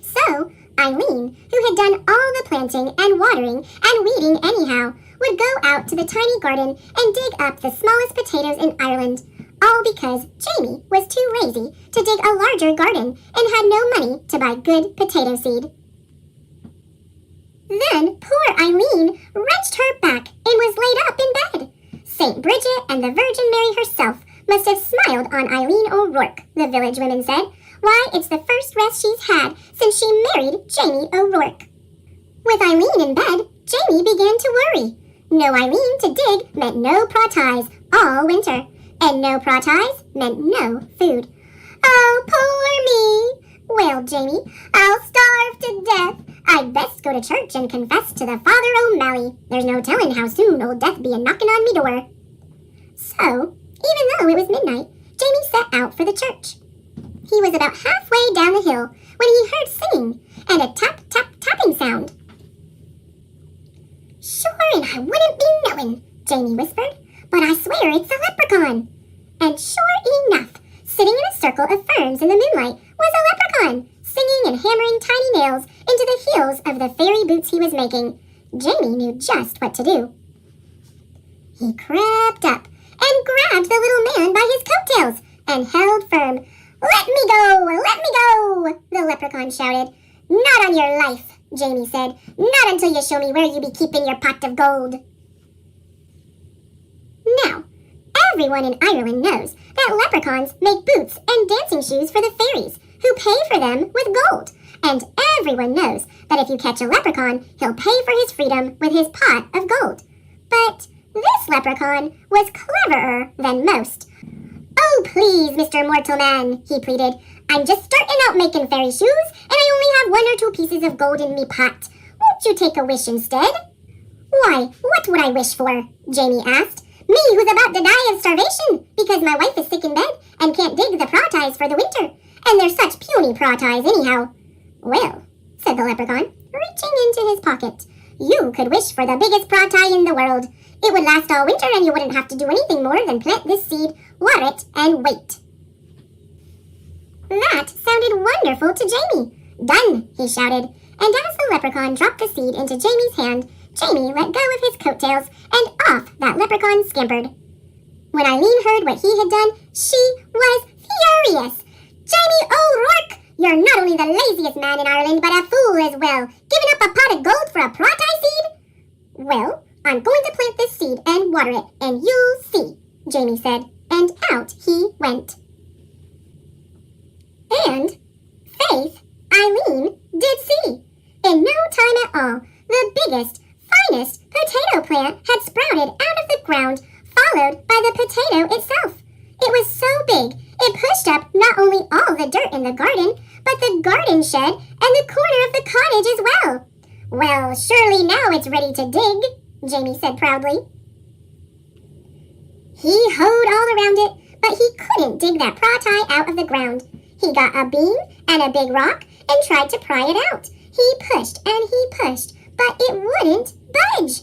So, Eileen, who had done all the planting and watering and weeding anyhow, would go out to the tiny garden and dig up the smallest potatoes in Ireland, all because Jamie was too lazy to dig a larger garden and had no money to buy good potato seed. Then poor Eileen wrenched her back and was laid up in bed. St. Bridget and the Virgin Mary herself must have smiled on Eileen O'Rourke, the village women said. Why, it's the first rest she's had since she married Jamie O'Rourke. With Eileen in bed, Jamie began to worry. No Eileen to dig meant no praties all winter, and no praties meant no food. Oh, poor me, wailed Jamie. I'll starve to death. I'd best go to church and confess to the Father O'Malley. There's no telling how soon old Death be a-knocking on me door. So, even though it was midnight, Jamie set out for the church. He was about halfway down the hill when he heard singing and a tap-tap-tapping sound. Sure, and I wouldn't be knowing, Jamie whispered, but I swear it's a leprechaun. And sure enough, sitting in a circle of ferns in the moonlight was a leprechaun, singing and hammering tiny nails into the heels of the fairy boots he was making. Jamie knew just what to do. He crept up and grabbed the little man by his coattails and held firm. Let me go! Let me go! The leprechaun shouted. Not on your life, Jamie said. Not until you show me where you be keeping your pot of gold. Now, everyone in Ireland knows that leprechauns make boots and dancing shoes for the fairies, who pay for them with gold. And everyone knows that if you catch a leprechaun, he'll pay for his freedom with his pot of gold. But this leprechaun was cleverer than most. Oh, please, Mr. Mortal Man, he pleaded. I'm just starting out making fairy shoes, and I only have 1 or 2 pieces of gold in me pot. Won't you take a wish instead? Why, what would I wish for? Jamie asked. Me, who's about to die of starvation, because my wife is sick in bed and can't dig the praties for the winter. And they're such puny praties anyhow. Well, said the leprechaun, reaching into his pocket, you could wish for the biggest pratie in the world. It would last all winter and you wouldn't have to do anything more than plant this seed, water it, and wait. That sounded wonderful to Jamie. Done, he shouted, and as the leprechaun dropped the seed into Jamie's hand, Jamie let go of his coattails and off that leprechaun scampered. When Eileen heard what he had done, she was furious. Jamie O'Rourke, you're not only the laziest man in Ireland, but a fool as well, giving up a pot of gold for a pratie seed? Well, I'm going to plant this seed and water it, and you'll see, Jamie said, and out he went. And Faith, Eileen, did see. In no time at all, the biggest, finest potato plant had sprouted out of the ground, followed by the potato itself. It was so big, it pushed up not only nearly all the dirt in the garden, but the garden shed and the corner of the cottage as well. Well, surely now it's ready to dig, Jamie said proudly. He hoed all around it, but he couldn't dig that pratai out of the ground. He got a beam and a big rock and tried to pry it out. He pushed and he pushed, but it wouldn't budge.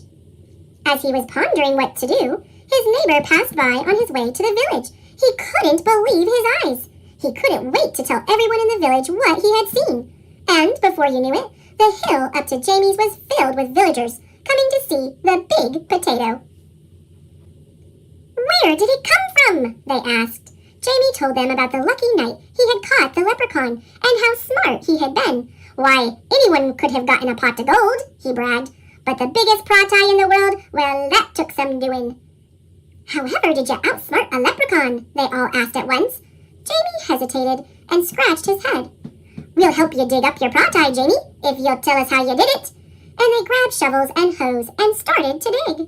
As he was pondering what to do, his neighbor passed by on his way to the village. He couldn't believe his eyes. He couldn't wait to tell everyone in the village what he had seen. And before you knew it, the hill up to Jamie's was filled with villagers coming to see the big potato. Where did it come from? They asked. Jamie told them about the lucky night he had caught the leprechaun and how smart he had been. Why, anyone could have gotten a pot of gold, he bragged. But the biggest pratai in the world, well, that took some doing. However did you outsmart a leprechaun? They all asked at once. Jamie hesitated and scratched his head. We'll help you dig up your pratai, Jamie, if you'll tell us how you did it. And they grabbed shovels and hoes and started to dig.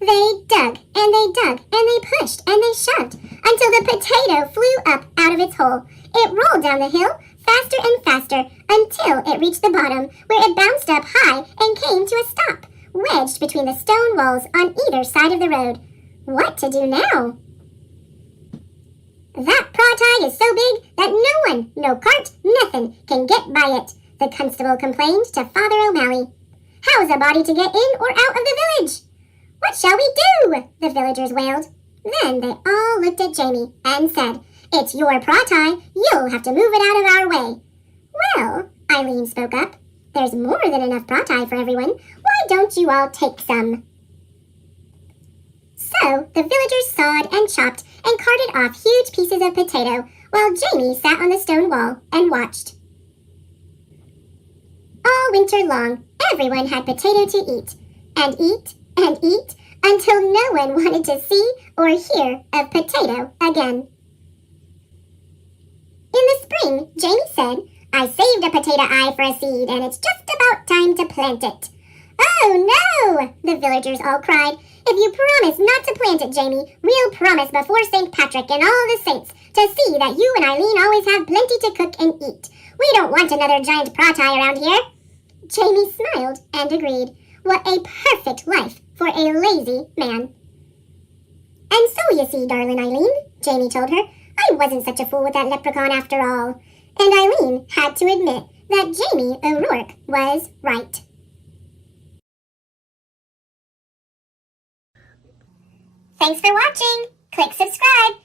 They dug, and they dug, and they pushed, and they shoved, until the potato flew up out of its hole. It rolled down the hill, faster and faster, until it reached the bottom, where it bounced up high and came to a stop, wedged between the stone walls on either side of the road. What to do now? That pratai is so big that no one, no cart, nothing can get by it, the constable complained to Father O'Malley. How's a body to get in or out of the village? What shall we do? The villagers wailed. Then they all looked at Jamie and said, It's your pratai. You'll have to move it out of our way. Well, Eileen spoke up, there's more than enough pratai for everyone. Why don't you all take some? So the villagers sawed and chopped and carted off huge pieces of potato while Jamie sat on the stone wall and watched. All winter long, everyone had potato to eat, and eat, and eat, until no one wanted to see or hear of potato again. In the spring, Jamie said, I saved a potato eye for a seed, and it's just about time to plant it. Oh, no, the villagers all cried. If you promise not to plant it, Jamie, we'll promise before St. Patrick and all the saints to see that you and Eileen always have plenty to cook and eat. We don't want another giant pratai around here. Jamie smiled and agreed. What a perfect life for a lazy man. And so you see, darling Eileen, Jamie told her, I wasn't such a fool with that leprechaun after all. And Eileen had to admit that Jamie O'Rourke was right. Thanks for watching. Click subscribe.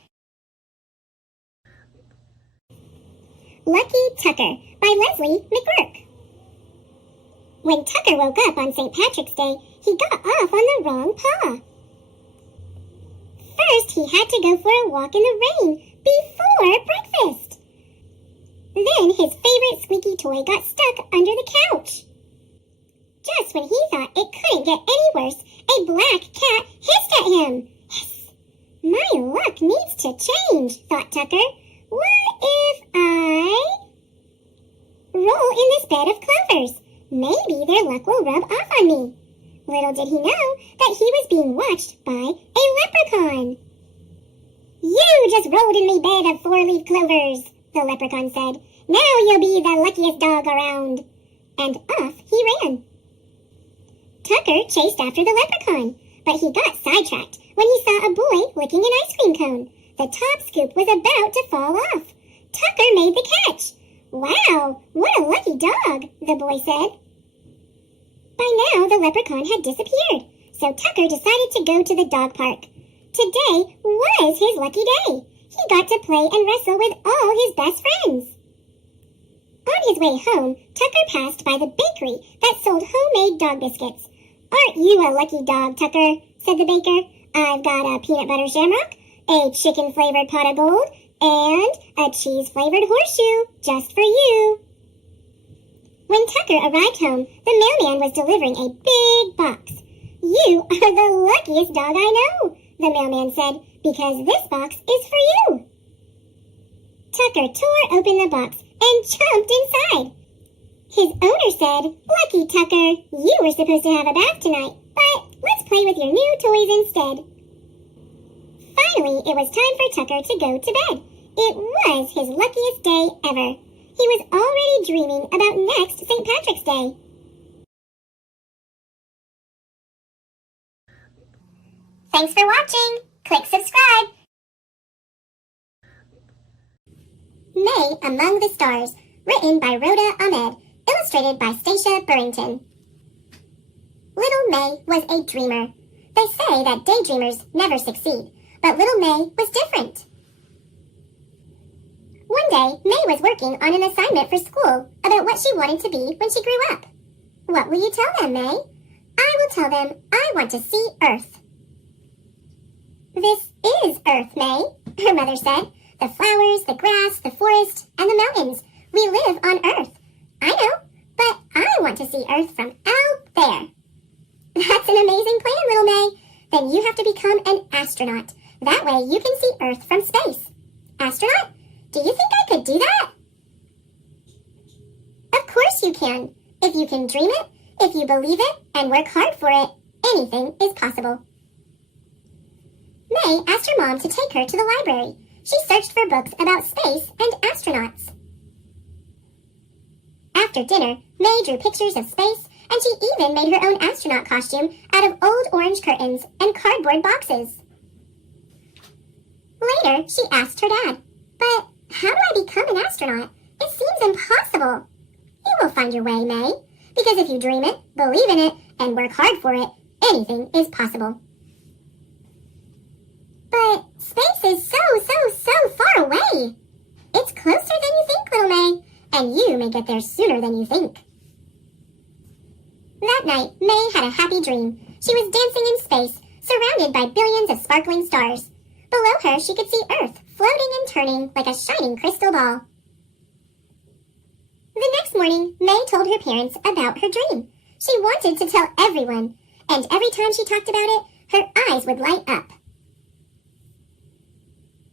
Lucky Tucker by Leslie McGurk. When Tucker woke up on St. Patrick's Day, he got off on the wrong paw. First, he had to go for a walk in the rain before breakfast. Then his favorite squeaky toy got stuck under the couch. Just when he thought it couldn't get any worse, a black cat hissed at him. Hiss! My luck needs to change, thought Tucker. What if I roll in this bed of clovers? Maybe their luck will rub off on me. Little did he know that he was being watched by a leprechaun. You just rolled in me bed of four-leaf clovers, the leprechaun said. Now you'll be the luckiest dog around. And off he ran. Tucker chased after the leprechaun, but he got sidetracked when he saw a boy licking an ice cream cone. The top scoop was about to fall off. Tucker made the catch. Wow, what a lucky dog, the boy said. By now, the leprechaun had disappeared, so Tucker decided to go to the dog park. Today was his lucky day. He got to play and wrestle with all his best friends. On his way home, Tucker passed by the bakery that sold homemade dog biscuits. Aren't you a lucky dog, Tucker? Said the baker. I've got a peanut butter shamrock, a chicken-flavored pot of gold, and a cheese-flavored horseshoe just for you. When Tucker arrived home, the mailman was delivering a big box. You are the luckiest dog I know, the mailman said, because this box is for you. Tucker tore open the box and jumped inside. His owner said, Lucky Tucker, you were supposed to have a bath tonight, but let's play with your new toys instead. Finally, it was time for Tucker to go to bed. It was his luckiest day ever. He was already dreaming about next St. Patrick's Day. Thanks for watching. Click subscribe. May Among the Stars, written by Rhoda Ahmed, illustrated by Stacia Burrington. Little May was a dreamer. They say that daydreamers never succeed, but little May was different. One day, May was working on an assignment for school about what she wanted to be when she grew up. What will you tell them, May? I will tell them I want to see Earth. This is Earth, May, her mother said. The flowers, the grass, the forest, and the mountains. We live on Earth. I know, but I want to see Earth from out there. That's an amazing plan, little May. Then you have to become an astronaut. That way you can see Earth from space. Astronaut? Do you think I could do that? Of course you can. If you can dream it, if you believe it, and work hard for it, anything is possible. May asked her mom to take her to the library. She searched for books about space and astronauts. After dinner, May drew pictures of space, and she even made her own astronaut costume out of old orange curtains and cardboard boxes. Later, she asked her dad, "But how do I become an astronaut? It seems impossible." "You will find your way, May, because if you dream it, believe in it, and work hard for it, anything is possible." But space is so far away. It's closer than you think, little May, and you may get there sooner than you think. That night, May had a happy dream. She was dancing in space, surrounded by billions of sparkling stars. Below her, she could see Earth floating and turning like a shining crystal ball. The next morning, May told her parents about her dream. She wanted to tell everyone, and every time she talked about it, her eyes would light up.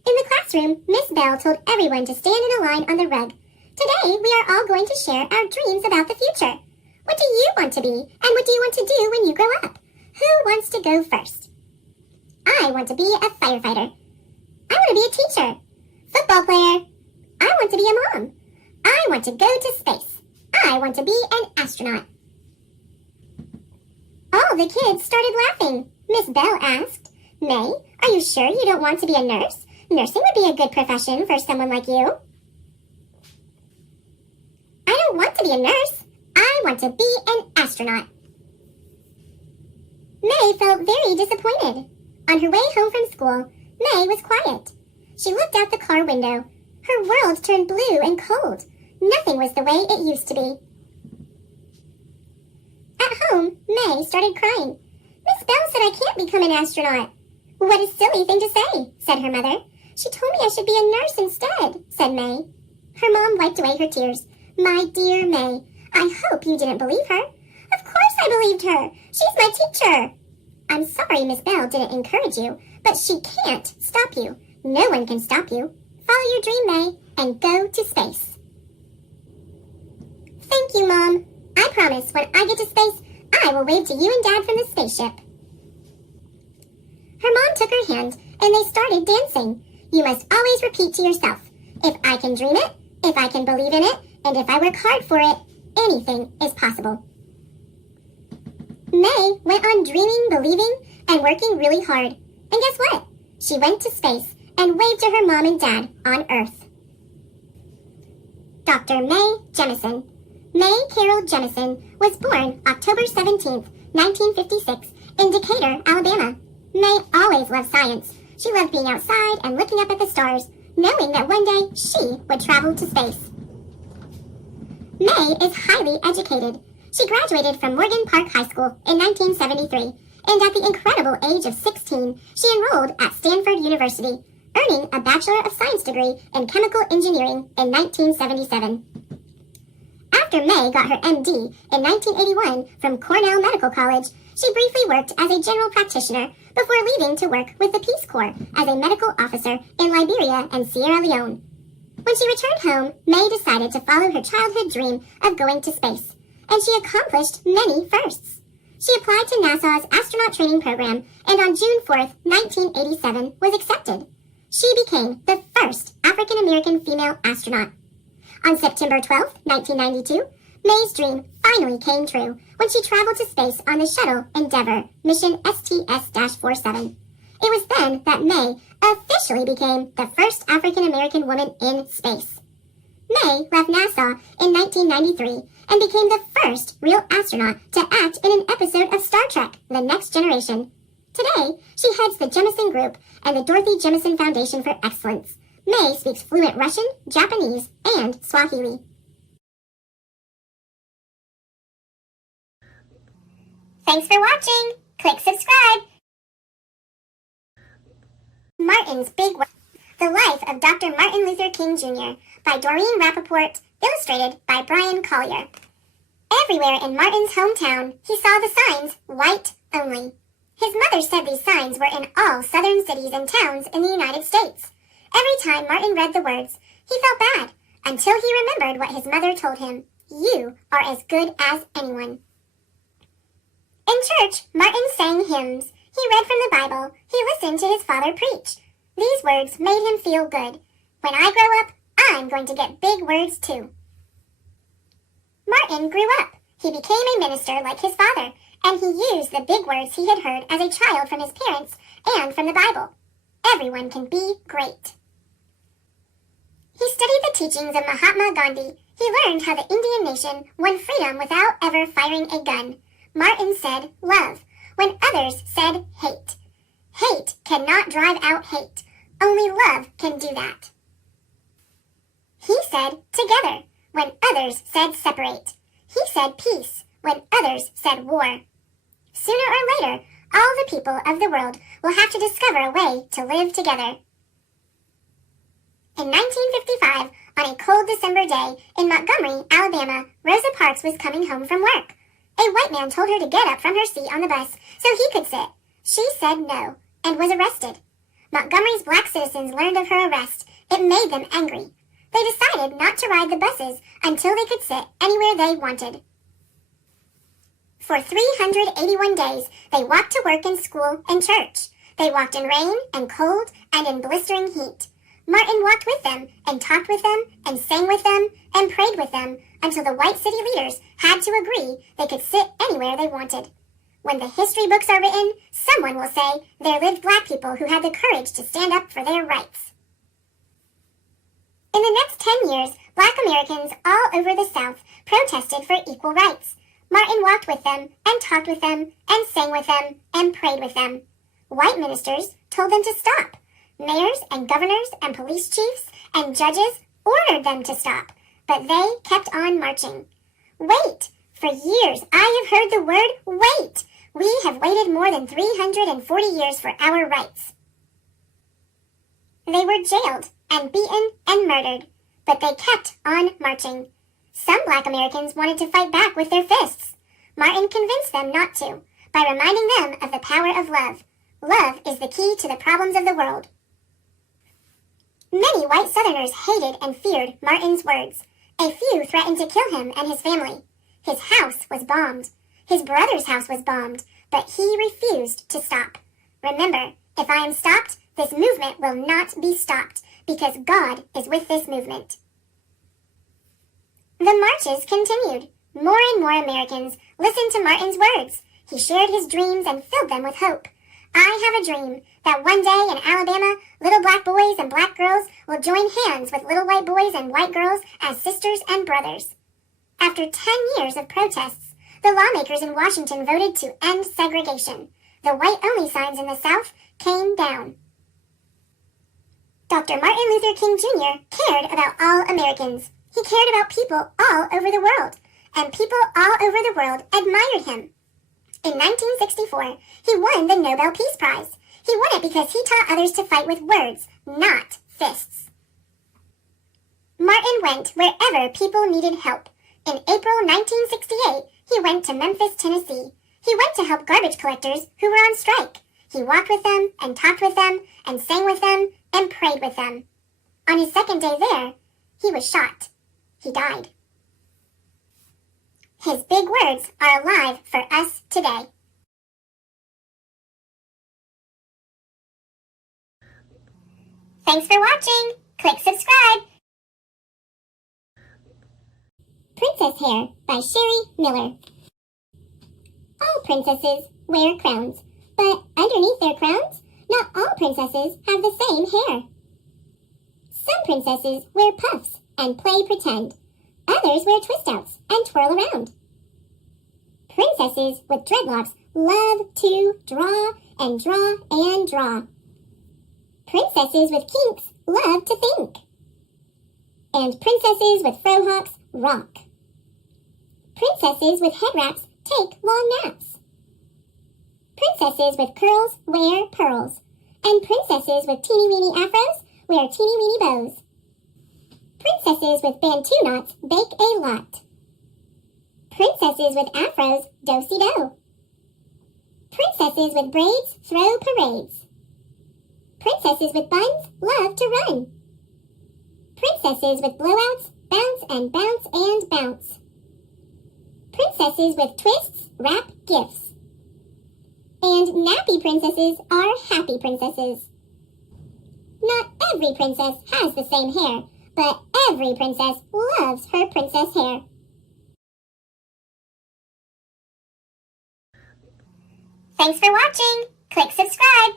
In the classroom, Miss Bell told everyone to stand in a line on the rug. Today, we are all going to share our dreams about the future. What do you want to be, and what do you want to do when you grow up? Who wants to go first? I want to be a firefighter. I want to be a teacher. Football player. I want to be a mom. I want to go to space. I want to be an astronaut. All the kids started laughing. Miss Bell asked, "May, are you sure you don't want to be a nurse? Nursing would be a good profession for someone like you." "I don't want to be a nurse. I want to be an astronaut." May felt very disappointed. On her way home from school, May was quiet. She looked out the car window. Her world turned blue and cold. Nothing was the way it used to be. At home, May started crying. "Miss Bell said I can't become an astronaut." "What a silly thing to say," said her mother. "She told me I should be a nurse instead," said May. Her mom wiped away her tears. "My dear May, I hope you didn't believe her." "Of course I believed her. She's my teacher." "I'm sorry Miss Bell didn't encourage you, but she can't stop you. No one can stop you. Follow your dream, May, and go to space." "Thank you, Mom. I promise when I get to space, I will wave to you and Dad from the spaceship." Her mom took her hand, and they started dancing. You must always repeat to yourself, "If I can dream it, if I can believe in it, and if I work hard for it, anything is possible." May went on dreaming, believing, and working really hard. And guess what? She went to space and waved to her mom and dad on Earth. Dr. May Jemison. May Carol Jemison was born October 17, 1956, in Decatur, Alabama. May always loved science. She loved being outside and looking up at the stars, knowing that one day she would travel to space. May is highly educated. She graduated from Morgan Park High School in 1973, and at the incredible age of 16, she enrolled at Stanford University, earning a Bachelor of Science degree in Chemical Engineering in 1977. After May got her MD in 1981 from Cornell Medical College, she briefly worked as a general practitioner before leaving to work with the Peace Corps as a medical officer in Liberia and Sierra Leone. When she returned home, May decided to follow her childhood dream of going to space, and she accomplished many firsts. She applied to NASA's astronaut training program and on June 4, 1987, was accepted. she became the first African American female astronaut. On September 12, 1992, May's dream finally came true when she traveled to space on the shuttle Endeavour mission STS-47. It was then that May officially became the first African American woman in space. May left NASA in 1993 and became the first real astronaut to act in an episode of Star Trek: The Next Generation. Today, she heads the Jemison Group and the Dorothy Jemison Foundation for Excellence. May speaks fluent Russian, Japanese, and Swahili. Thanks for watching. Click subscribe. Martin's Big Work. The Life of Dr. Martin Luther King Jr. by Doreen Rappaport, illustrated by Brian Collier. Everywhere in Martin's hometown, he saw the signs, white only. His mother said these signs were in all southern cities and towns in the United States. Every time Martin read the words, he felt bad, until he remembered what his mother told him. You are as good as anyone. In church, Martin sang hymns. He read from the Bible. He listened to his father preach. These words made him feel good. When I grow up, I'm going to get big words too. Martin grew up. He became a minister like his father, and he used the big words he had heard as a child from his parents and from the Bible. Everyone can be great. He studied the teachings of Mahatma Gandhi. He learned how the Indian nation won freedom without ever firing a gun. Martin said love, when others said hate. Hate cannot drive out hate. Only love can do that. He said together, when others said separate. He said peace, when others said war. Sooner or later, all the people of the world will have to discover a way to live together. In 1955, on a cold December day in Montgomery, Alabama, Rosa Parks was coming home from work. A white man told her to get up from her seat on the bus so he could sit. She said no, and was arrested. Montgomery's black citizens learned of her arrest. It made them angry. They decided not to ride the buses until they could sit anywhere they wanted. For 381 days, they walked to work and school and church. They walked in rain and cold and in blistering heat. Martin walked with them and talked with them and sang with them and prayed with them until the white city leaders had to agree they could sit anywhere they wanted. When the history books are written, someone will say there lived black people who had the courage to stand up for their rights. In the next 10 years, black Americans all over the South protested for equal rights. Martin walked with them and talked with them and sang with them and prayed with them. White ministers told them to stop. Mayors and governors and police chiefs and judges ordered them to stop, but they kept on marching. Wait! For years I have heard the word wait! We have waited more than 340 years for our rights. They were jailed and beaten and murdered, but they kept on marching. Some black Americans wanted to fight back with their fists. Martin convinced them not to, by reminding them of the power of love. Love is the key to the problems of the world. Many white Southerners hated and feared Martin's words. A few threatened to kill him and his family. His house was bombed. His brother's house was bombed, but he refused to stop. Remember, if I am stopped, this movement will not be stopped, because God is with this movement. The marches continued. More and more Americans listened to Martin's words. He shared his dreams and filled them with hope. I have a dream that one day in Alabama, little black boys and black girls will join hands with little white boys and white girls as sisters and brothers. After 10 years of protests, the lawmakers in Washington voted to end segregation. The white-only signs in the South came down. Dr. Martin Luther King Jr. cared about all Americans. He cared about people all over the world, and people all over the world admired him. In 1964, he won the Nobel Peace Prize. He won it because he taught others to fight with words, not fists. Martin went wherever people needed help. In April 1968, he went to Memphis, Tennessee. He went to help garbage collectors who were on strike. He walked with them and talked with them and sang with them and prayed with them. On his second day there, he was shot. He died. His big words are alive for us today. Thanks for watching. Click subscribe. Princess Hair by Sherry Miller. All princesses wear crowns, but underneath their crowns, not all princesses have the same hair. Some princesses wear puffs and play pretend. Others wear twist-outs and twirl around. Princesses with dreadlocks love to draw and draw and draw. Princesses with kinks love to think. And princesses with frohawks rock. Princesses with head wraps take long naps. Princesses with curls wear pearls. And princesses with teeny-weeny afros wear teeny-weeny bows. Princesses with bantu knots bake a lot. Princesses with afros do-si-do. Princesses with braids throw parades. Princesses with buns love to run. Princesses with blowouts bounce and bounce and bounce. Princesses with twists wrap gifts. And nappy princesses are happy princesses. Not every princess has the same hair, but every princess loves her princess hair. Thanks for watching. Click subscribe.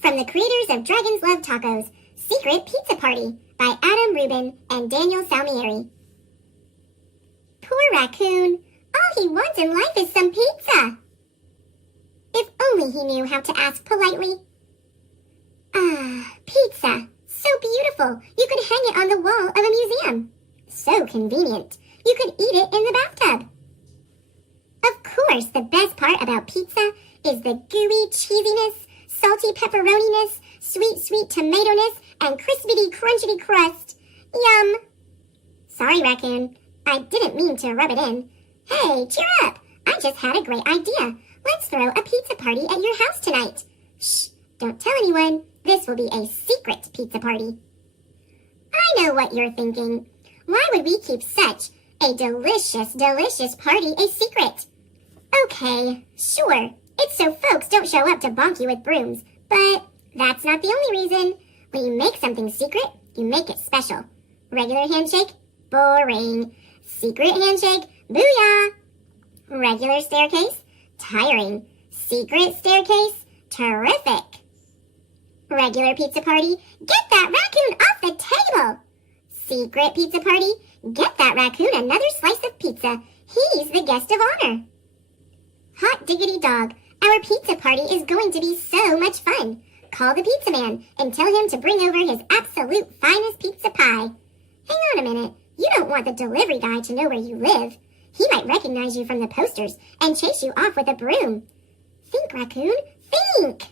From the creators of Dragons Love Tacos, Secret Pizza Party by Adam Rubin and Daniel Salmieri. Poor raccoon. All he wants in life is some pizza. If only he knew how to ask politely. Ah, pizza. So beautiful. You could hang it on the wall of a museum. So convenient. You could eat it in the bathtub. Of course, the best part about pizza is the gooey cheesiness, salty pepperoniness, sweet tomato-ness, and crispity crunchity crust. Yum! Sorry, raccoon. I didn't mean to rub it in. Hey, cheer up! I just had a great idea. Let's throw a pizza party at your house tonight. Shh, don't tell anyone. This will be a secret pizza party. I know what you're thinking. Why would we keep such a delicious party a secret? Okay, sure. It's so folks don't show up to bonk you with brooms. But that's not the only reason. When you make something secret, you make it special. Regular handshake? Boring. Secret handshake? Booyah! Regular staircase? Tiring. Secret staircase? Terrific. Regular pizza party? Get that raccoon off the table! Secret pizza party? Get that raccoon another slice of pizza. He's the guest of honor. Hot diggity dog. Our pizza party is going to be so much fun. Call the pizza man and tell him to bring over his absolute finest pizza pie. Hang on a minute. You don't want the delivery guy to know where you live. He might recognize you from the posters and chase you off with a broom. Think, raccoon, think!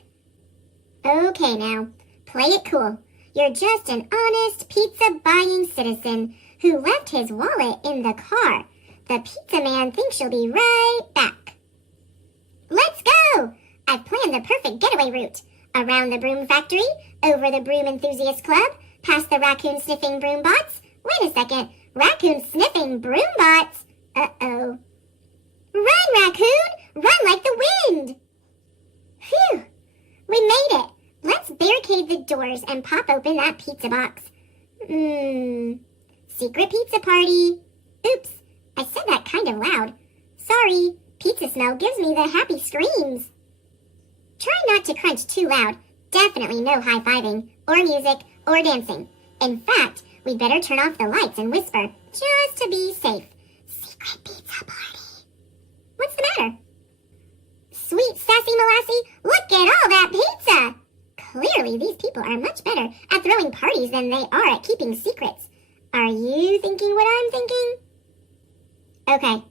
Okay now, play it cool. You're just an honest pizza-buying citizen who left his wallet in the car. The pizza man thinks you'll be right back. Let's go! I've planned the perfect getaway route. Around the broom factory, over the broom enthusiast club, past the raccoon-sniffing broom bots. Wait a second, raccoon-sniffing broom bots? Uh-oh. Run, raccoon! Run like the wind! Phew! We made it! Let's barricade the doors and pop open that pizza box. Secret pizza party. Oops, I said that kind of loud. Sorry, pizza smell gives me the happy screams. Try not to crunch too loud. Definitely no high-fiving, or music, or dancing. In fact, we'd better turn off the lights and whisper, just to be safe. Secret pizza party. What's the matter? Sweet sassy molassie, look at all that pizza! Clearly, these people are much better at throwing parties than they are at keeping secrets. Are you thinking what I'm thinking? Okay,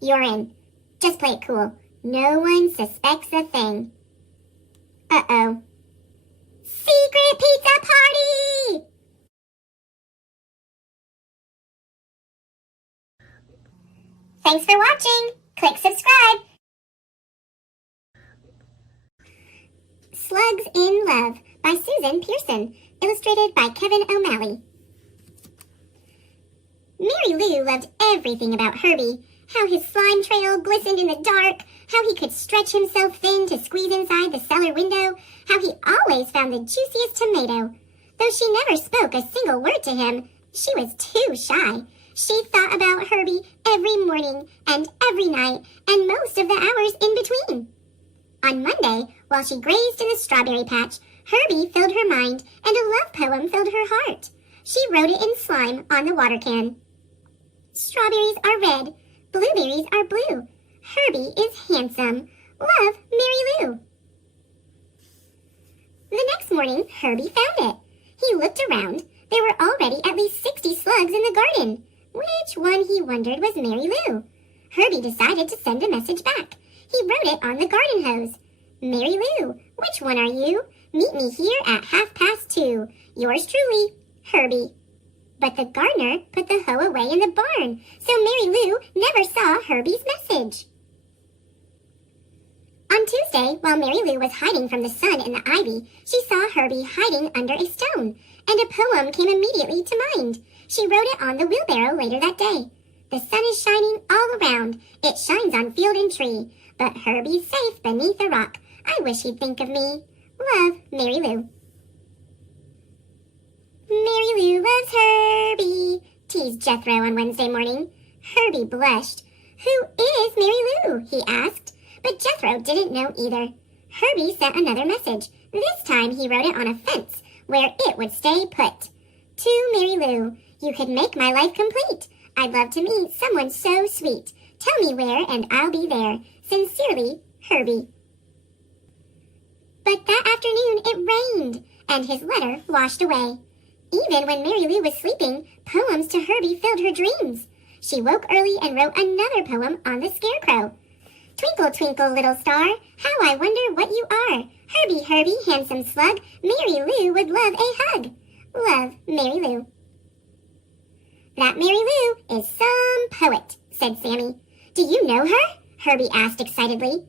you're in. Just play it cool. No one suspects a thing. Uh-oh. Secret pizza party! Thanks for watching. Click subscribe. Slugs in Love by Susan Pearson, illustrated by Kevin O'Malley. Mary Lou loved everything about Herbie, How his slime trail glistened in the dark, how he could stretch himself thin to squeeze inside the cellar window, how he always found the juiciest tomato. Though she never spoke a single word to him, she was too shy. She thought about Herbie every morning and every night and most of the hours in between. On Monday, while she grazed in the strawberry patch, Herbie filled her mind and a love poem filled her heart. She wrote it in slime on the water can. Strawberries are red, blueberries are blue. Herbie is handsome. Love, Mary Lou. The next morning, Herbie found it. He looked around. There were already at least 60 slugs in the garden. Which one, he wondered, was Mary Lou? Herbie decided to send a message back. He wrote it on the garden hose. Mary Lou, which one are you? Meet me here at 2:30. Yours truly, Herbie. But the gardener put the hoe away in the barn, so Mary Lou never saw Herbie's message. On Tuesday, while Mary Lou was hiding from the sun in the ivy, she saw Herbie hiding under a stone, and a poem came immediately to mind. She wrote it on the wheelbarrow later that day. The sun is shining all around. It shines on field and tree. But Herbie's safe beneath a rock. I wish he'd think of me. Love, Mary Lou. Mary Lou loves Herbie, teased Jethro on Wednesday morning. Herbie blushed. Who is Mary Lou? He asked. But Jethro didn't know either. Herbie sent another message. This time he wrote it on a fence, where it would stay put. To Mary Lou, you could make my life complete. I'd love to meet someone so sweet. Tell me where and I'll be there. Sincerely, Herbie. But that afternoon it rained, and his letter washed away. Even when Mary Lou was sleeping, poems to Herbie filled her dreams. She woke early and wrote another poem on the scarecrow. Twinkle, twinkle, little star, how I wonder what you are. Herbie, Herbie, handsome slug, Mary Lou would love a hug. Love, Mary Lou. That Mary Lou is some poet, said Sammy. Do you know her? Herbie asked excitedly.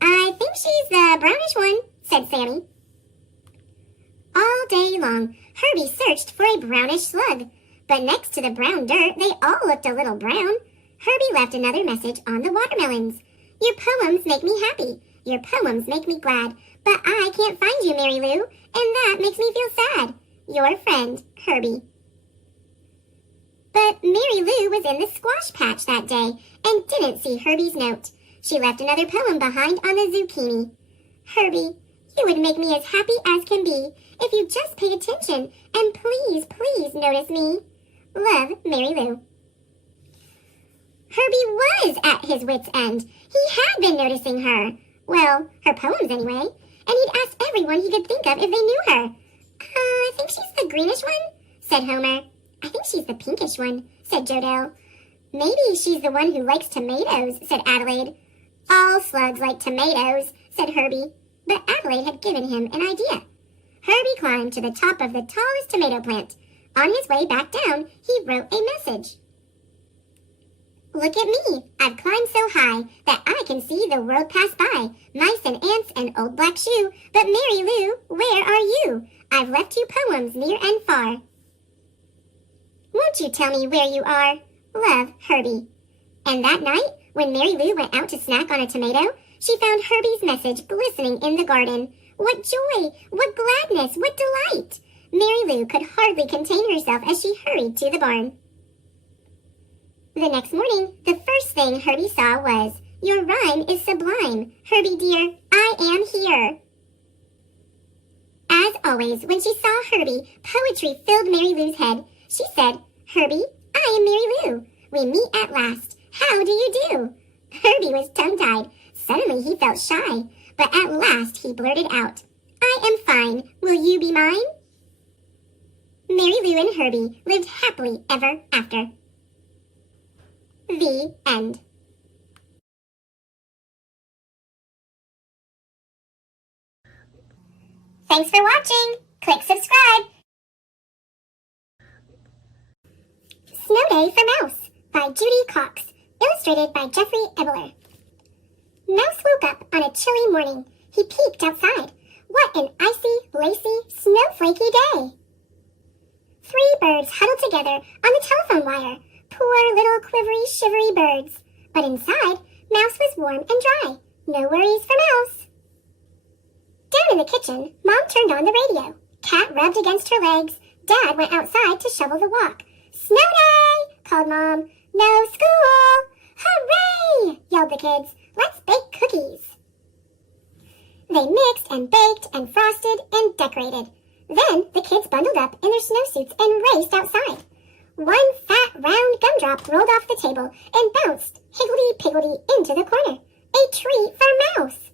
I think she's the brownish one, said Sammy. All day long, Herbie searched for a brownish slug, but next to the brown dirt, they all looked a little brown. Herbie left another message on the watermelons. Your poems make me happy. Your poems make me glad. But I can't find you, Mary Lou, and that makes me feel sad. Your friend, Herbie. But Mary Lou was in the squash patch that day and didn't see Herbie's note. She left another poem behind on the zucchini. Herbie, you would make me as happy as can be if you just paid attention and please, please notice me. Love, Mary Lou. Herbie was at his wit's end. He had been noticing her. Well, her poems anyway. And he'd asked everyone he could think of if they knew her. I think she's the greenish one, said Homer. I think she's the pinkish one, said Jodelle. Maybe she's the one who likes tomatoes, said Adelaide. All slugs like tomatoes, said Herbie. But Adelaide had given him an idea. Herbie climbed to the top of the tallest tomato plant. On his way back down, he wrote a message. Look at me. I've climbed so high that I can see the world pass by. Mice and ants and old black shoe. But Mary Lou, where are you? I've left you poems near and far. Won't you tell me where you are? Love, Herbie. And that night, when Mary Lou went out to snack on a tomato, she found Herbie's message glistening in the garden. What joy! What gladness! What delight! Mary Lou could hardly contain herself as she hurried to the barn. The next morning, the first thing Herbie saw was, Your rhyme is sublime. Herbie dear, I am here. As always, when she saw Herbie, poetry filled Mary Lou's head. She said, Herbie, I am Mary Lou. We meet at last. How do you do? Herbie was tongue-tied. Suddenly he felt shy, but at last he blurted out, I am fine. Will you be mine? Mary Lou and Herbie lived happily ever after. The end. Thanks for watching. Click subscribe. Snow Day for Mouse by Judy Cox, illustrated by Jeffrey Ebeler. Mouse woke up on a chilly morning. He peeked outside. What an icy, lacy, snowflakey day! 3 birds huddled together on the telephone wire. Poor little quivery, shivery birds. But inside, Mouse was warm and dry. No worries for Mouse. Down in the kitchen, Mom turned on the radio. Cat rubbed against her legs. Dad went outside to shovel the walk. "Snow day!" called Mom. "No school!" "Hooray!" yelled the kids. "Let's bake cookies." They mixed and baked and frosted and decorated. Then the kids bundled up in their snowsuits and raced outside. One fat, round gumdrop rolled off the table and bounced higgledy-piggledy into the corner. A treat for Mouse!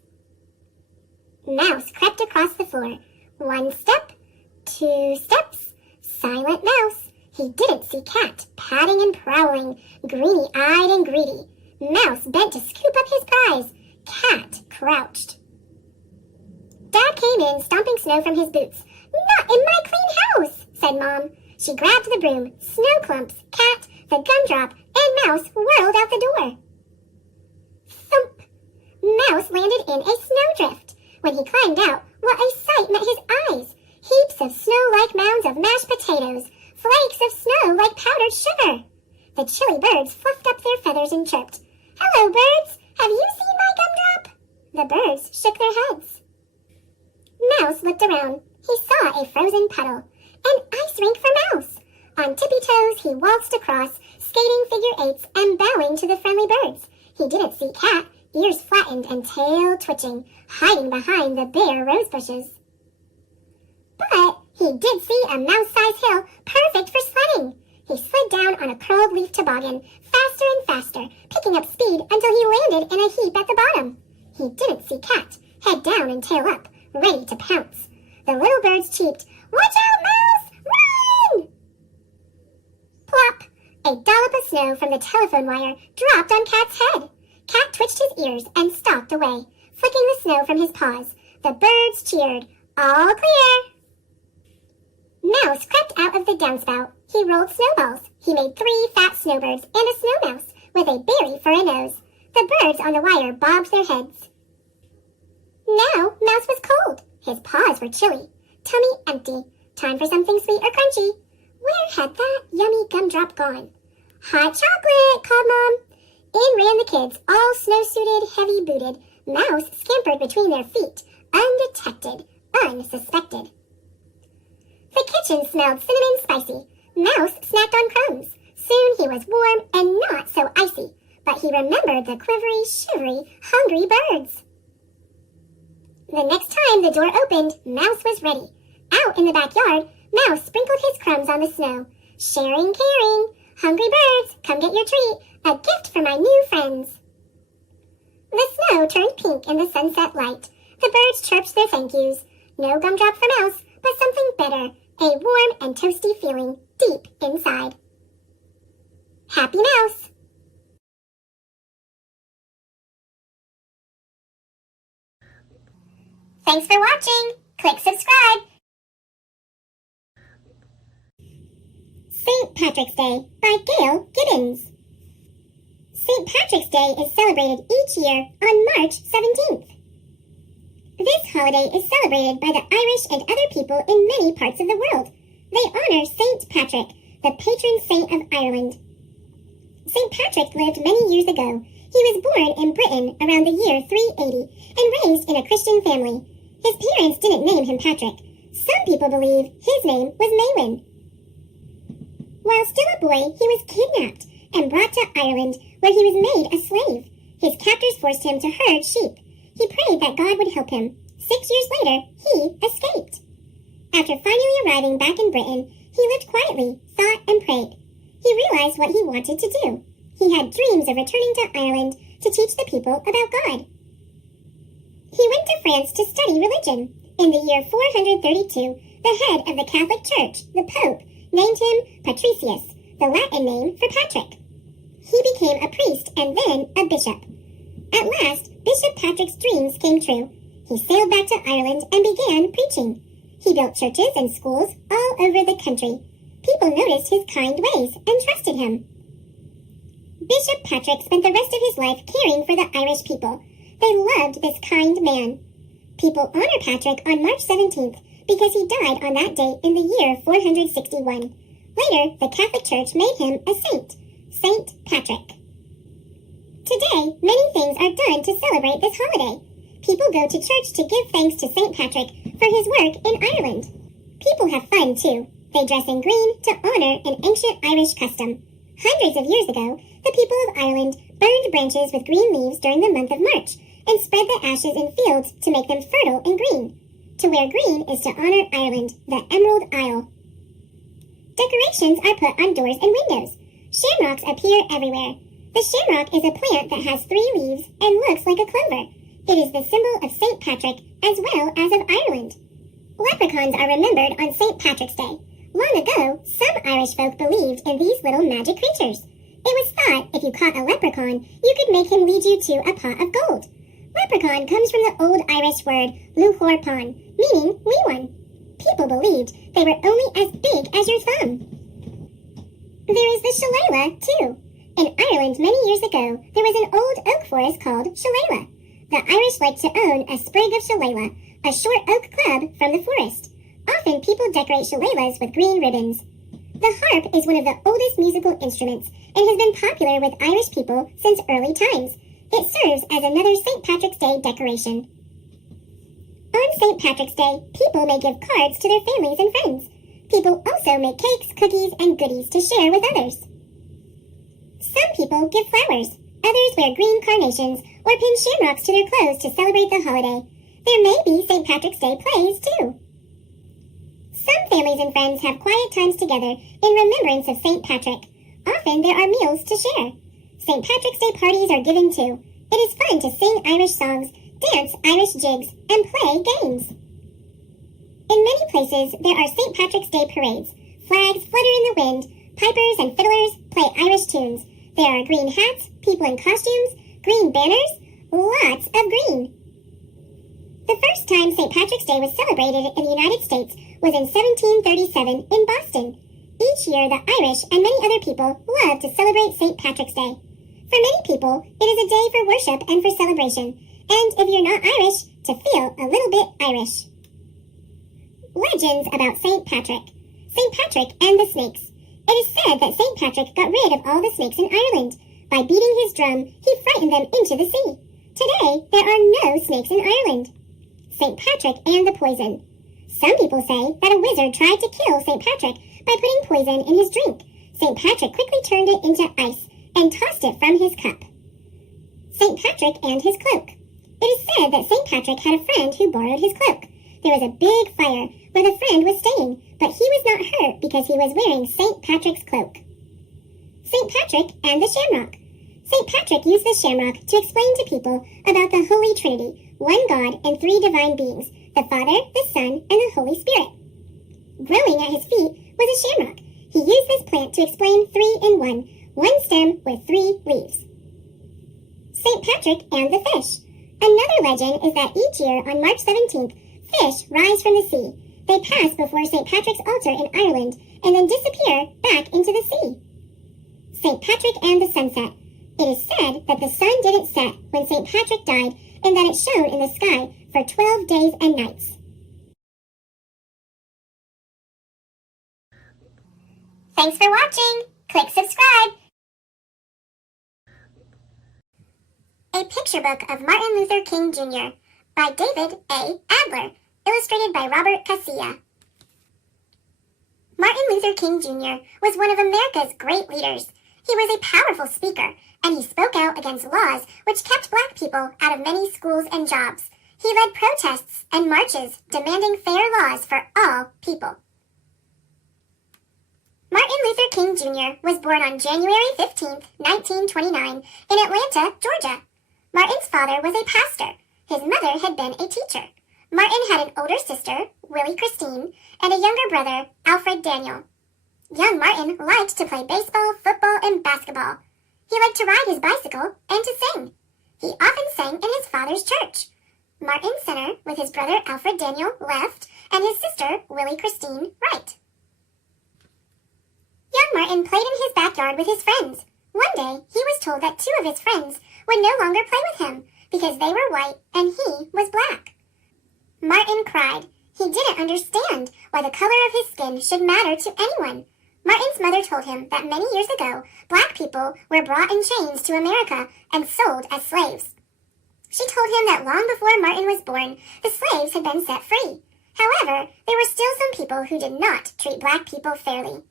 Mouse crept across the floor. 1 step, 2 steps. Silent Mouse. He didn't see Cat, padding and prowling, greeny-eyed and greedy. Mouse bent to scoop up his prize. Cat crouched. Dad came in, stomping snow from his boots. "Not in my clean house," said Mom. She grabbed the broom. Snow clumps, Cat, the gumdrop, and Mouse whirled out the door. Thump! Mouse landed in a snowdrift. When he climbed out, what a sight met his eyes! Heaps of snow-like mounds of mashed potatoes, flakes of snow like powdered sugar. The chilly birds fluffed up their feathers and chirped. "Hello, birds! Have you seen my gumdrop?" The birds shook their heads. Mouse looked around. He saw a frozen puddle. An ice rink for Mouse. On tippy toes, he waltzed across, skating figure eights and bowing to the friendly birds. He didn't see Cat, ears flattened and tail twitching, hiding behind the bare rose bushes. But he did see a mouse-sized hill perfect for sledding. He slid down on a curled leaf toboggan, faster and faster, picking up speed until he landed in a heap at the bottom. He didn't see Cat, head down and tail up, ready to pounce. The little birds cheeped, "Watch out, Mouse! Run!" Plop! A dollop of snow from the telephone wire dropped on Cat's head. Cat twitched his ears and stalked away, flicking the snow from his paws. The birds cheered, "All clear!" Mouse crept out of the downspout. He rolled snowballs. He made 3 fat snowbirds and a snow mouse with a berry for a nose. The birds on the wire bobbed their heads. Now Mouse was cold. His paws were chilly. Tummy empty. Time for something sweet or crunchy. Where had that yummy gumdrop gone? "Hot chocolate!" called Mom. In ran the kids, all snow-suited, heavy-booted. Mouse scampered between their feet, undetected, unsuspected. The kitchen smelled cinnamon spicy. Mouse snacked on crumbs. Soon he was warm and not so icy, but he remembered the quivery, shivery, hungry birds. The next time the door opened, Mouse was ready. Out in the backyard, Mouse sprinkled his crumbs on the snow. Sharing, caring. "Hungry birds, come get your treat. A gift for my new friends." The snow turned pink in the sunset light. The birds chirped their thank yous. No gumdrop for Mouse, but something better. A warm and toasty feeling deep inside. Happy Mouse! Thanks for watching. Click subscribe. St. Patrick's Day by Gail Gibbons. St. Patrick's Day is celebrated each year on March 17th. This holiday is celebrated by the Irish and other people in many parts of the world. They honor St. Patrick, the patron saint of Ireland. St. Patrick lived many years ago. He was born in Britain around the year 380 and raised in a Christian family. His parents didn't name him Patrick. Some people believe his name was Maewyn. While still a boy, he was kidnapped and brought to Ireland, where he was made a slave. His captors forced him to herd sheep. He prayed that God would help him. 6 years later, he escaped. After finally arriving back in Britain, he lived quietly, thought, and prayed. He realized what he wanted to do. He had dreams of returning to Ireland to teach the people about God. He went to France to study religion. In the year 432, the head of the Catholic Church, the Pope, named him Patricius, the Latin name for Patrick. He became a priest and then a bishop. At last, Bishop Patrick's dreams came true. He sailed back to Ireland and began preaching. He built churches and schools all over the country. People noticed his kind ways and trusted him. Bishop Patrick spent the rest of his life caring for the Irish people. They loved this kind man. People honor Patrick on March 17th because he died on that day in the year 461. Later, the Catholic Church made him a saint, Saint Patrick. Today, many things are done to celebrate this holiday. People go to church to give thanks to St. Patrick for his work in Ireland. People have fun, too. They dress in green to honor an ancient Irish custom. Hundreds of years ago, the people of Ireland burned branches with green leaves during the month of March and spread the ashes in fields to make them fertile and green. To wear green is to honor Ireland, the Emerald Isle. Decorations are put on doors and windows. Shamrocks appear everywhere. The shamrock is a plant that has 3 leaves and looks like a clover. It is the symbol of St. Patrick as well as of Ireland. Leprechauns are remembered on St. Patrick's Day. Long ago, some Irish folk believed in these little magic creatures. It was thought if you caught a leprechaun, you could make him lead you to a pot of gold. Leprechaun comes from the Old Irish word luchorpon, meaning wee one. People believed they were only as big as your thumb. There is the shillelagh, too. In Ireland many years ago, there was an old oak forest called shillelagh. The Irish liked to own a sprig of shillelagh, a short oak club from the forest. Often people decorate shillelaghs with green ribbons. The harp is one of the oldest musical instruments and has been popular with Irish people since early times. It serves as another St. Patrick's Day decoration. On St. Patrick's Day, people may give cards to their families and friends. People also make cakes, cookies, and goodies to share with others. Some people give flowers. Others wear green carnations or pin shamrocks to their clothes to celebrate the holiday. There may be St. Patrick's Day plays, too. Some families and friends have quiet times together in remembrance of St. Patrick. Often there are meals to share. St. Patrick's Day parties are given too. It is fun to sing Irish songs, dance Irish jigs, and play games. In many places, there are St. Patrick's Day parades. Flags flutter in the wind, pipers and fiddlers play Irish tunes. There are green hats, people in costumes, green banners, lots of green. The first time St. Patrick's Day was celebrated in the United States was in 1737 in Boston. Each year, the Irish and many other people love to celebrate St. Patrick's Day. For many people, it is a day for worship and for celebration, and if you're not Irish, to feel a little bit Irish. Legends about St. Patrick. St. Patrick and the snakes. It is said that St. Patrick got rid of all the snakes in Ireland. By beating his drum, he frightened them into the sea. Today, there are no snakes in Ireland. St. Patrick and the poison. Some people say that a wizard tried to kill St. Patrick by putting poison in his drink. St. Patrick quickly turned it into ice and tossed it from his cup. St. Patrick and his cloak. It is said that St. Patrick had a friend who borrowed his cloak. There was a big fire where the friend was staying, but he was not hurt because he was wearing St. Patrick's cloak. St. Patrick and the shamrock. St. Patrick used the shamrock to explain to people about the Holy Trinity, one God and 3 divine beings, the Father, the Son, and the Holy Spirit. Growing at his feet was a shamrock. He used this plant to explain 3 in 1 stem with 3 leaves. St. Patrick and the fish. Another legend is that each year on March 17th, fish rise from the sea. They pass before St. Patrick's altar in Ireland and then disappear back into the sea. St. Patrick and the sunset. It is said that the sun didn't set when St. Patrick died and that it shone in the sky for 12 days and nights. Thanks for watching. Click subscribe. A picture book of Martin Luther King Jr. by David A. Adler, illustrated by Robert Casilla. Martin Luther King Jr. was one of America's great leaders. He was a powerful speaker, and he spoke out against laws which kept black people out of many schools and jobs. He led protests and marches demanding fair laws for all people. Martin Luther King Jr. was born on January 15, 1929, in Atlanta, Georgia. Martin's father was a pastor. His mother had been a teacher. Martin had an older sister, Willie Christine, and a younger brother, Alfred Daniel. Young Martin liked to play baseball, football, and basketball. He liked to ride his bicycle and to sing. He often sang in his father's church. Martin center with his brother Alfred Daniel left and his sister Willie Christine right. Young Martin played in his backyard with his friends. One day he was told that 2 of his friends would no longer play with him because they were white and he was black. Martin cried. He didn't understand why the color of his skin should matter to anyone. Martin's mother told him that many years ago, black people were brought in chains to America and sold as slaves. She told him that long before Martin was born, the slaves had been set free. However, there were still some people who did not treat black people fairly.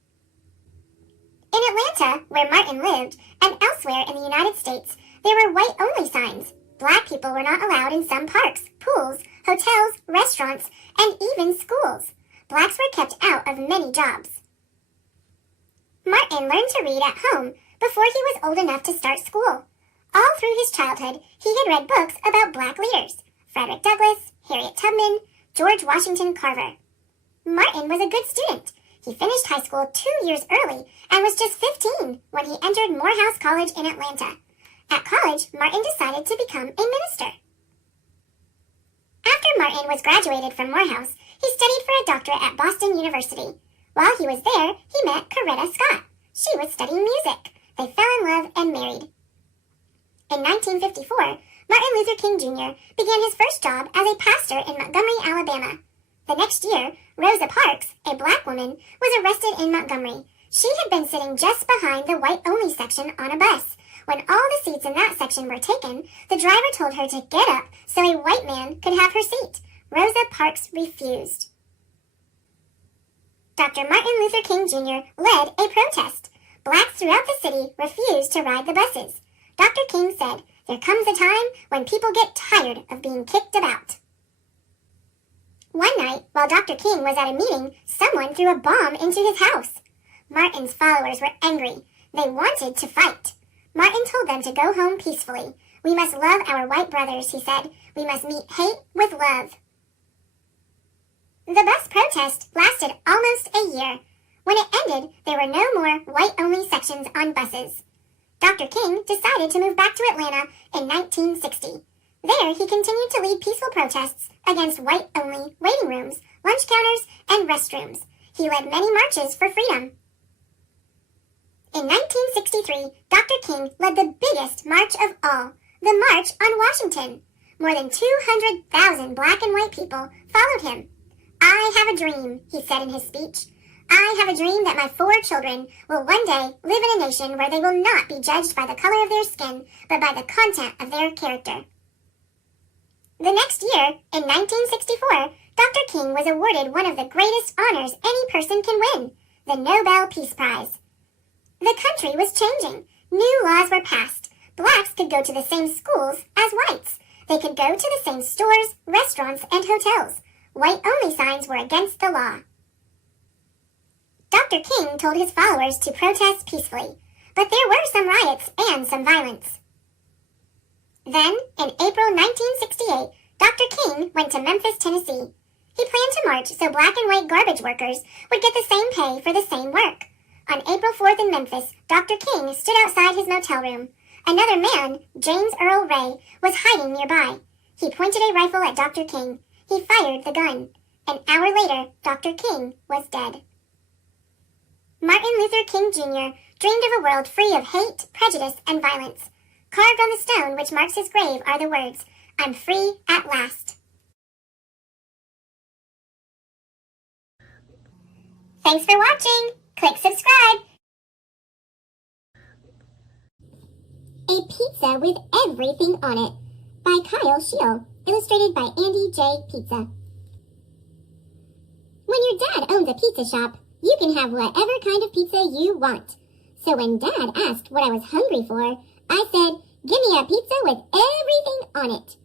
In Atlanta, where Martin lived, and elsewhere in the United States, there were white-only signs. Black people were not allowed in some parks, pools, hotels, restaurants, and even schools. Blacks were kept out of many jobs. Martin learned to read at home before he was old enough to start school. All through his childhood, he had read books about black leaders: Frederick Douglass, Harriet Tubman, George Washington Carver. Martin was a good student. He finished high school 2 years early and was just 15 when he entered Morehouse College in Atlanta. At college, Martin decided to become a minister. After Martin was graduated from Morehouse, he studied for a doctorate at Boston University. While he was there, he met Coretta Scott. She was studying music. They fell in love and married. In 1954, Martin Luther King Jr. began his first job as a pastor in Montgomery, Alabama. The next year, Rosa Parks, a black woman, was arrested in Montgomery. She had been sitting just behind the white-only section on a bus. When all the seats in that section were taken, the driver told her to get up so a white man could have her seat. Rosa Parks refused. Dr. Martin Luther King Jr. led a protest. Blacks throughout the city refused to ride the buses. Dr. King said, "There comes a time when people get tired of being kicked about." One night, while Dr. King was at a meeting, someone threw a bomb into his house. Martin's followers were angry. They wanted to fight. Martin told them to go home peacefully. "We must love our white brothers," he said. "We must meet hate with love." The bus protest lasted almost a year. When it ended, there were no more white-only sections on buses. Dr. King decided to move back to Atlanta in 1960. There, he continued to lead peaceful protests against white-only waiting rooms, lunch counters, and restrooms. He led many marches for freedom. In 1963, Dr. King led the biggest march of all, the March on Washington. More than 200,000 black and white people followed him. "I have a dream," he said in his speech. "I have a dream that my 4 children will one day live in a nation where they will not be judged by the color of their skin, but by the content of their character." The next year, in 1964, Dr. King was awarded one of the greatest honors any person can win, the Nobel Peace Prize. The country was changing. New laws were passed. Blacks could go to the same schools as whites. They could go to the same stores, restaurants, and hotels. White-only signs were against the law. Dr. King told his followers to protest peacefully, but there were some riots and some violence. Then, in April 1968, Dr. King went to Memphis, Tennessee. He planned to march so black and white garbage workers would get the same pay for the same work. On April 4th in Memphis, Dr. King stood outside his motel room. Another man, James Earl Ray, was hiding nearby. He pointed a rifle at Dr. King. He fired the gun. An hour later, Dr. King was dead. Martin Luther King Jr. dreamed of a world free of hate, prejudice, and violence. Carved on the stone which marks his grave are the words, "I'm free at last." Thanks for watching. Click subscribe. A Pizza with Everything on It by Kyle Scheel, illustrated by Andy J. Pizza. When your dad owns a pizza shop, you can have whatever kind of pizza you want. So when Dad asked what I was hungry for, I said, "Give me a pizza with everything on it."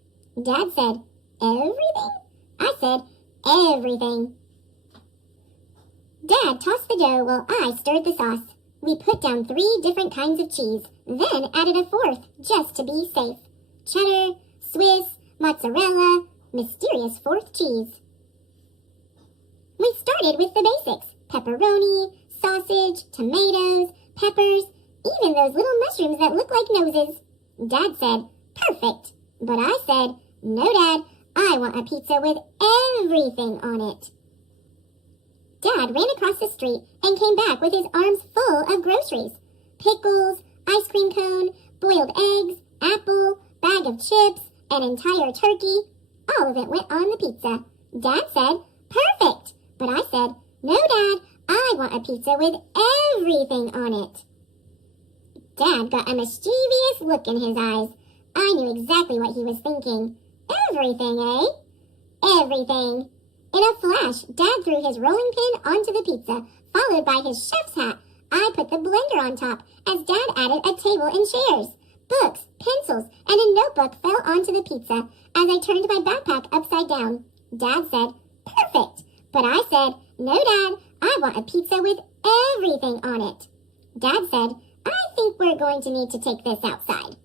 Dad said, "Everything?" I said, "Everything." Dad tossed the dough while I stirred the sauce. We put down 3 different kinds of cheese, then added a 4th just to be safe. Cheddar, Swiss, mozzarella, mysterious 4th cheese. We started with the basics: pepperoni, sausage, tomatoes, peppers, even those little mushrooms that look like noses. Dad said, "Perfect." But I said, "No, Dad, I want a pizza with everything on it." Dad ran across the street and came back with his arms full of groceries. Pickles, ice cream cone, boiled eggs, apple, bag of chips, an entire turkey. All of it went on the pizza. Dad said, "Perfect." But I said, "No, Dad, I want a pizza with everything on it. Dad got a mischievous look in his eyes. I knew exactly what he was thinking. Everything, eh? Everything. In a flash, Dad threw his rolling pin onto the pizza, followed by his chef's hat. I put the blender on top as Dad added a table and chairs. Books, pencils, and a notebook fell onto the pizza as I turned my backpack upside down. Dad said, "Perfect." But I said, "No, Dad, I want a pizza with everything on it." Dad said, "I think we're going to need to take this outside."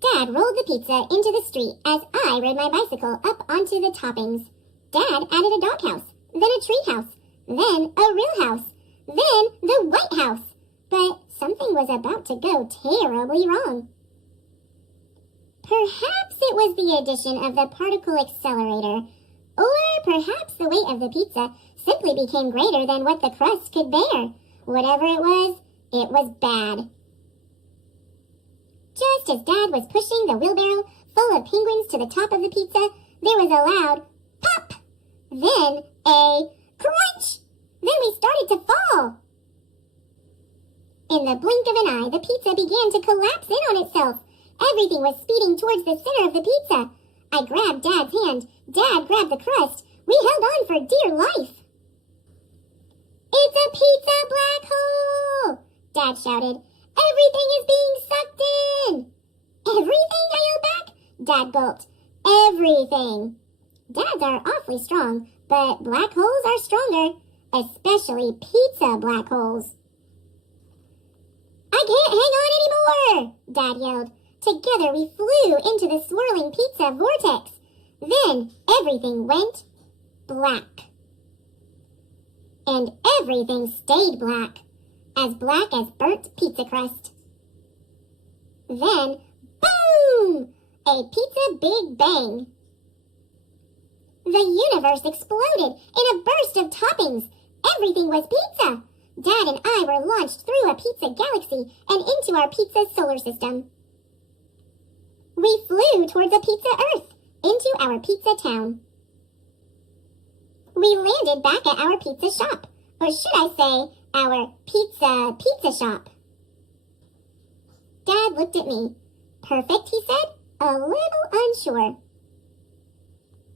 Dad rolled the pizza into the street as I rode my bicycle up onto the toppings. Dad added a doghouse, then a treehouse, then a real house, then the White House. But something was about to go terribly wrong. Perhaps it was the addition of the particle accelerator, or perhaps the weight of the pizza simply became greater than what the crust could bear. Whatever it was bad. Just as Dad was pushing the wheelbarrow full of penguins to the top of the pizza, there was a loud pop, then a crunch. Then we started to fall. In the blink of an eye, the pizza began to collapse in on itself. Everything was speeding towards the center of the pizza. I grabbed Dad's hand. Dad grabbed the crust. We held on for dear life. "It's a pizza black hole!" Dad shouted. "Everything is being sucked in!" "Everything?" I yelled back. Dad gulped. "Everything." Dads are awfully strong, but black holes are stronger, especially pizza black holes. "I can't hang on anymore!" Dad yelled. Together we flew into the swirling pizza vortex. Then everything went black. And everything stayed black as burnt pizza crust. Then, boom! A pizza big bang. The universe exploded in a burst of toppings. Everything was pizza. Dad and I were launched through a pizza galaxy and into our pizza solar system. We flew towards a pizza Earth, into our pizza town. We landed back at our pizza shop, or should I say, our pizza shop. Dad looked at me. "Perfect," he said, a little unsure.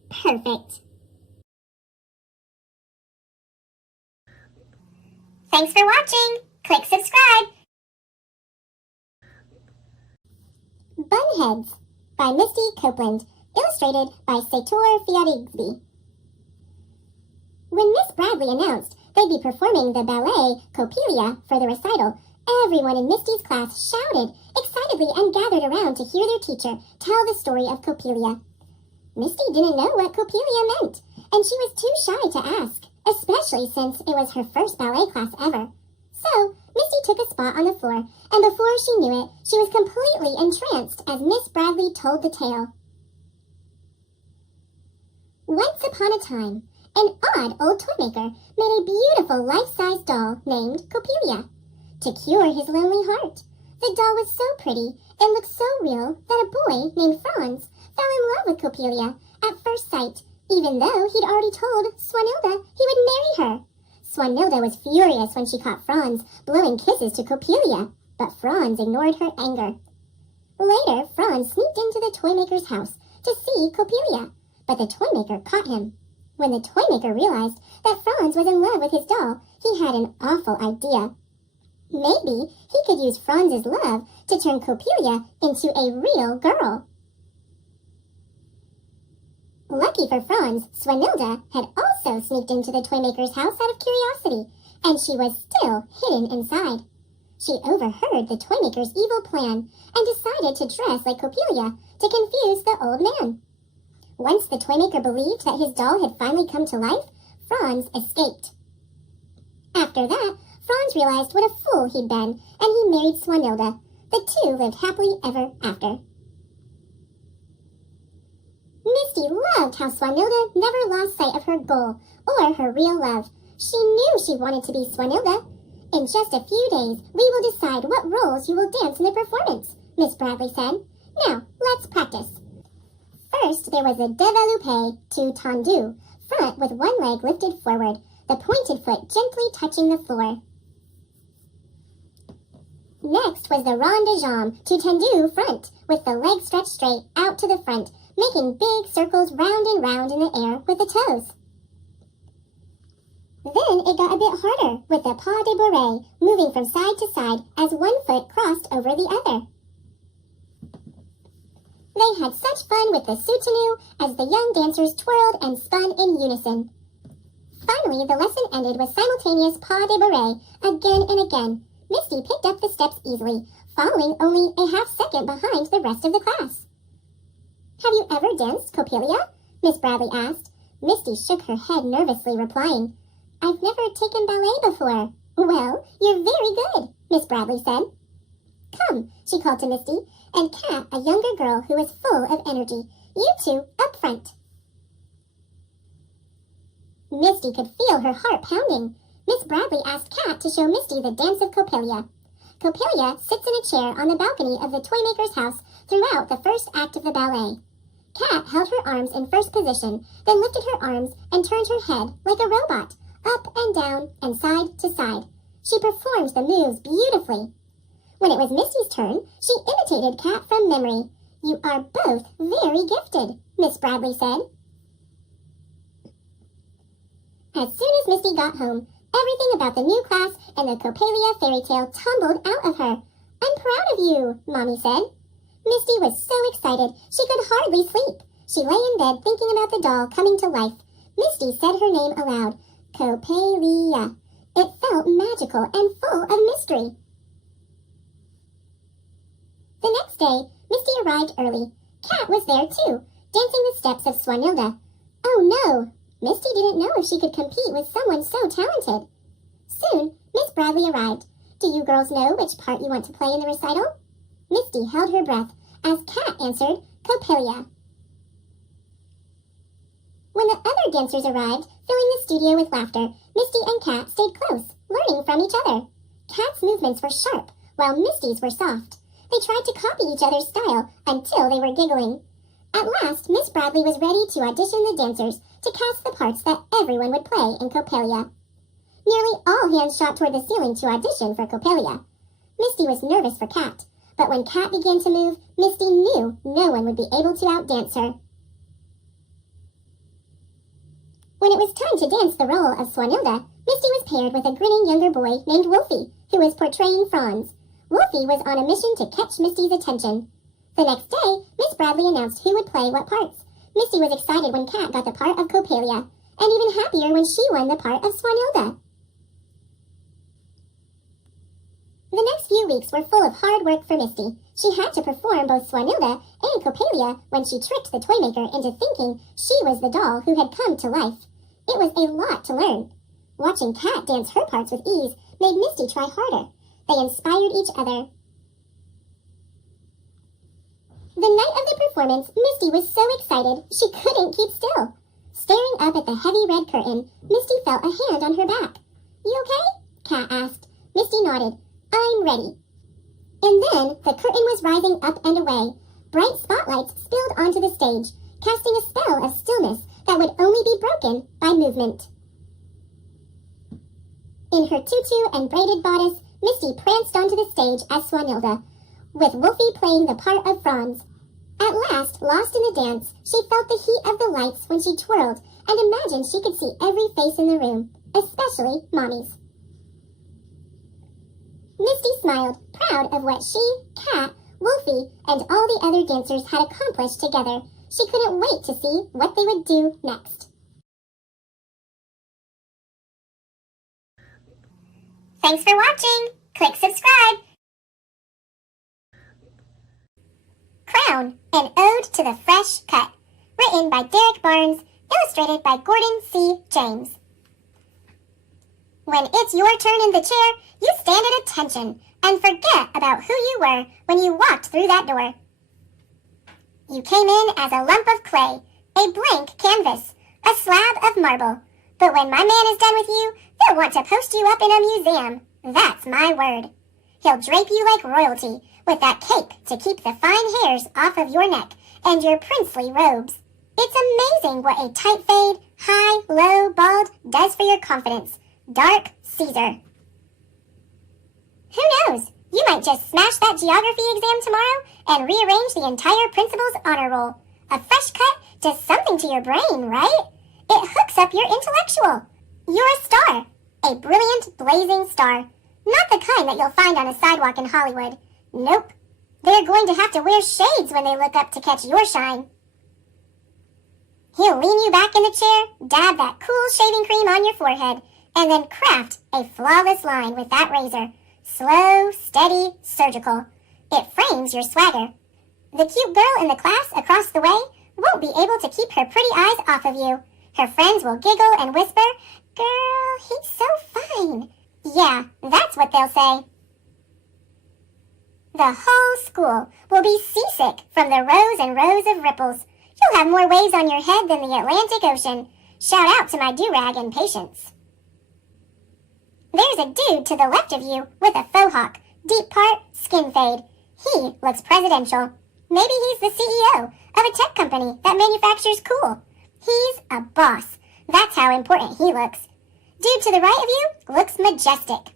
Perfect. Thanks for watching. Click subscribe. Bunheads by Misty Copeland, illustrated by Sator Fiarigsby. When Miss Bradley announced they'd be performing the ballet Coppelia for the recital, everyone in Misty's class shouted excitedly and gathered around to hear their teacher tell the story of Coppelia. Misty didn't know what Coppelia meant, and she was too shy to ask, especially since it was her first ballet class ever. So, Misty took a spot on the floor, and before she knew it, she was completely entranced as Miss Bradley told the tale. Once upon a time, an odd old toy maker made a beautiful life-size doll named Coppelia. To cure his lonely heart, the doll was so pretty and looked so real that a boy named Franz fell in love with Coppelia at first sight, even though he'd already told Swanilda he would marry her. Swanilda was furious when she caught Franz blowing kisses to Coppelia, but Franz ignored her anger. Later, Franz sneaked into the toymaker's house to see Coppelia, but the toymaker caught him. When the toymaker realized that Franz was in love with his doll, he had an awful idea. Maybe he could use Franz's love to turn Coppelia into a real girl. Lucky for Franz, Swanilda had also sneaked into the toymaker's house out of curiosity, and she was still hidden inside. She overheard the toymaker's evil plan and decided to dress like Coppelia to confuse the old man. Once the toymaker believed that his doll had finally come to life, Franz escaped. After that, Franz realized what a fool he'd been, and he married Swanilda. The two lived happily ever after. Misty loved how Swanilda never lost sight of her goal or her real love. She knew she wanted to be Swanilda. In just a few days, we will decide what roles you will dance in the performance, Miss Bradley said. Now, let's practice. First, there was a développé to tendu, front with one leg lifted forward, the pointed foot gently touching the floor. Next was the rond de jambe to tendu front, with the legs stretched straight out to the front, making big circles round and round in the air with the toes. Then it got a bit harder, with the pas de bourrée moving from side to side as one foot crossed over the other. They had such fun with the soutenu as the young dancers twirled and spun in unison. Finally, the lesson ended with simultaneous pas de bourrée again and again. Misty picked up the steps easily, following only a half second behind the rest of the class. "Have you ever danced Coppelia?" Miss Bradley asked. Misty shook her head nervously, replying, "I've never taken ballet before." "Well, you're very good," Miss Bradley said. "Come," she called to Misty, and Kat, a younger girl who was full of energy. "You two, up front." Misty could feel her heart pounding. Miss Bradley asked Kat to show Misty the dance of Coppelia. Coppelia sits in a chair on the balcony of the toymaker's house throughout the first act of the ballet. Kat held her arms in first position, then lifted her arms and turned her head like a robot, up and down and side to side. She performed the moves beautifully. When it was Misty's turn, she imitated Kat from memory. "You are both very gifted," Miss Bradley said. As soon as Misty got home, everything about the new class and the Coppelia fairy tale tumbled out of her. "I'm proud of you," Mommy said. Misty was so excited she could hardly sleep. She lay in bed thinking about the doll coming to life. Misty said her name aloud, Coppelia. It felt magical and full of mystery. The next day, Misty arrived early. Kat was there too, dancing the steps of Swanilda. Oh no! Misty didn't know if she could compete with someone so talented. Soon, Miss Bradley arrived. "Do you girls know which part you want to play in the recital?" Misty held her breath as Kat answered, Coppelia. When the other dancers arrived, filling the studio with laughter, Misty and Kat stayed close, learning from each other. Kat's movements were sharp, while Misty's were soft. They tried to copy each other's style until they were giggling. At last, Miss Bradley was ready to audition the dancers to cast the parts that everyone would play in Coppelia. Nearly all hands shot toward the ceiling to audition for Coppelia. Misty was nervous for Kat, but when Kat began to move, Misty knew no one would be able to outdance her. When it was time to dance the role of Swanilda, Misty was paired with a grinning younger boy named Wolfie, who was portraying Franz. Wolfie was on a mission to catch Misty's attention. The next day, Miss Bradley announced who would play what parts. Misty was excited when Kat got the part of Coppelia, and even happier when she won the part of Swanilda. The next few weeks were full of hard work for Misty. She had to perform both Swanilda and Coppelia when she tricked the toymaker into thinking she was the doll who had come to life. It was a lot to learn. Watching Kat dance her parts with ease made Misty try harder. They inspired each other. The night of the performance, Misty was so excited she couldn't keep still. Staring up at the heavy red curtain, Misty felt a hand on her back. "You okay?" Kat asked. Misty nodded. "I'm ready." And then the curtain was rising up and away. Bright spotlights spilled onto the stage, casting a spell of stillness that would only be broken by movement. In her tutu and braided bodice, Misty pranced onto the stage as Swanilda, with Wolfie playing the part of Franz. At last, lost in the dance, she felt the heat of the lights when she twirled and imagined she could see every face in the room, especially Mommy's. Misty smiled, proud of what she, Kat, Wolfie, and all the other dancers had accomplished together. She couldn't wait to see what they would do next. Thanks for watching! Click subscribe! Crown, an ode to the fresh cut. Written by Derek Barnes, illustrated by Gordon C. James. When it's your turn in the chair, you stand at attention and forget about who you were when you walked through that door. You came in as a lump of clay, a blank canvas, a slab of marble. But when my man is done with you, they'll want to post you up in a museum. That's my word. He'll drape you like royalty with that cape to keep the fine hairs off of your neck and your princely robes. It's amazing what a tight fade, high, low, bald does for your confidence. Dark Caesar. Who knows? You might just smash that geography exam tomorrow and rearrange the entire principal's honor roll. A fresh cut does something to your brain, right? It hooks up your intellectual. You're a star. A brilliant, blazing star. Not the kind that you'll find on a sidewalk in Hollywood. Nope. They're going to have to wear shades when they look up to catch your shine. He'll lean you back in the chair, dab that cool shaving cream on your forehead, and then craft a flawless line with that razor. Slow, steady, surgical. It frames your swagger. The cute girl in the class across the way won't be able to keep her pretty eyes off of you. Her friends will giggle and whisper, "Girl, he's so fine." Yeah, that's what they'll say. The whole school will be seasick from the rows and rows of ripples. You'll have more waves on your head than the Atlantic Ocean. Shout out to my do-rag and Patience. There's a dude to the left of you with a faux hawk, deep part, skin fade. He looks presidential. Maybe he's the CEO of a tech company that manufactures cool. He's a boss. That's how important he looks. Dude to the right of you looks majestic.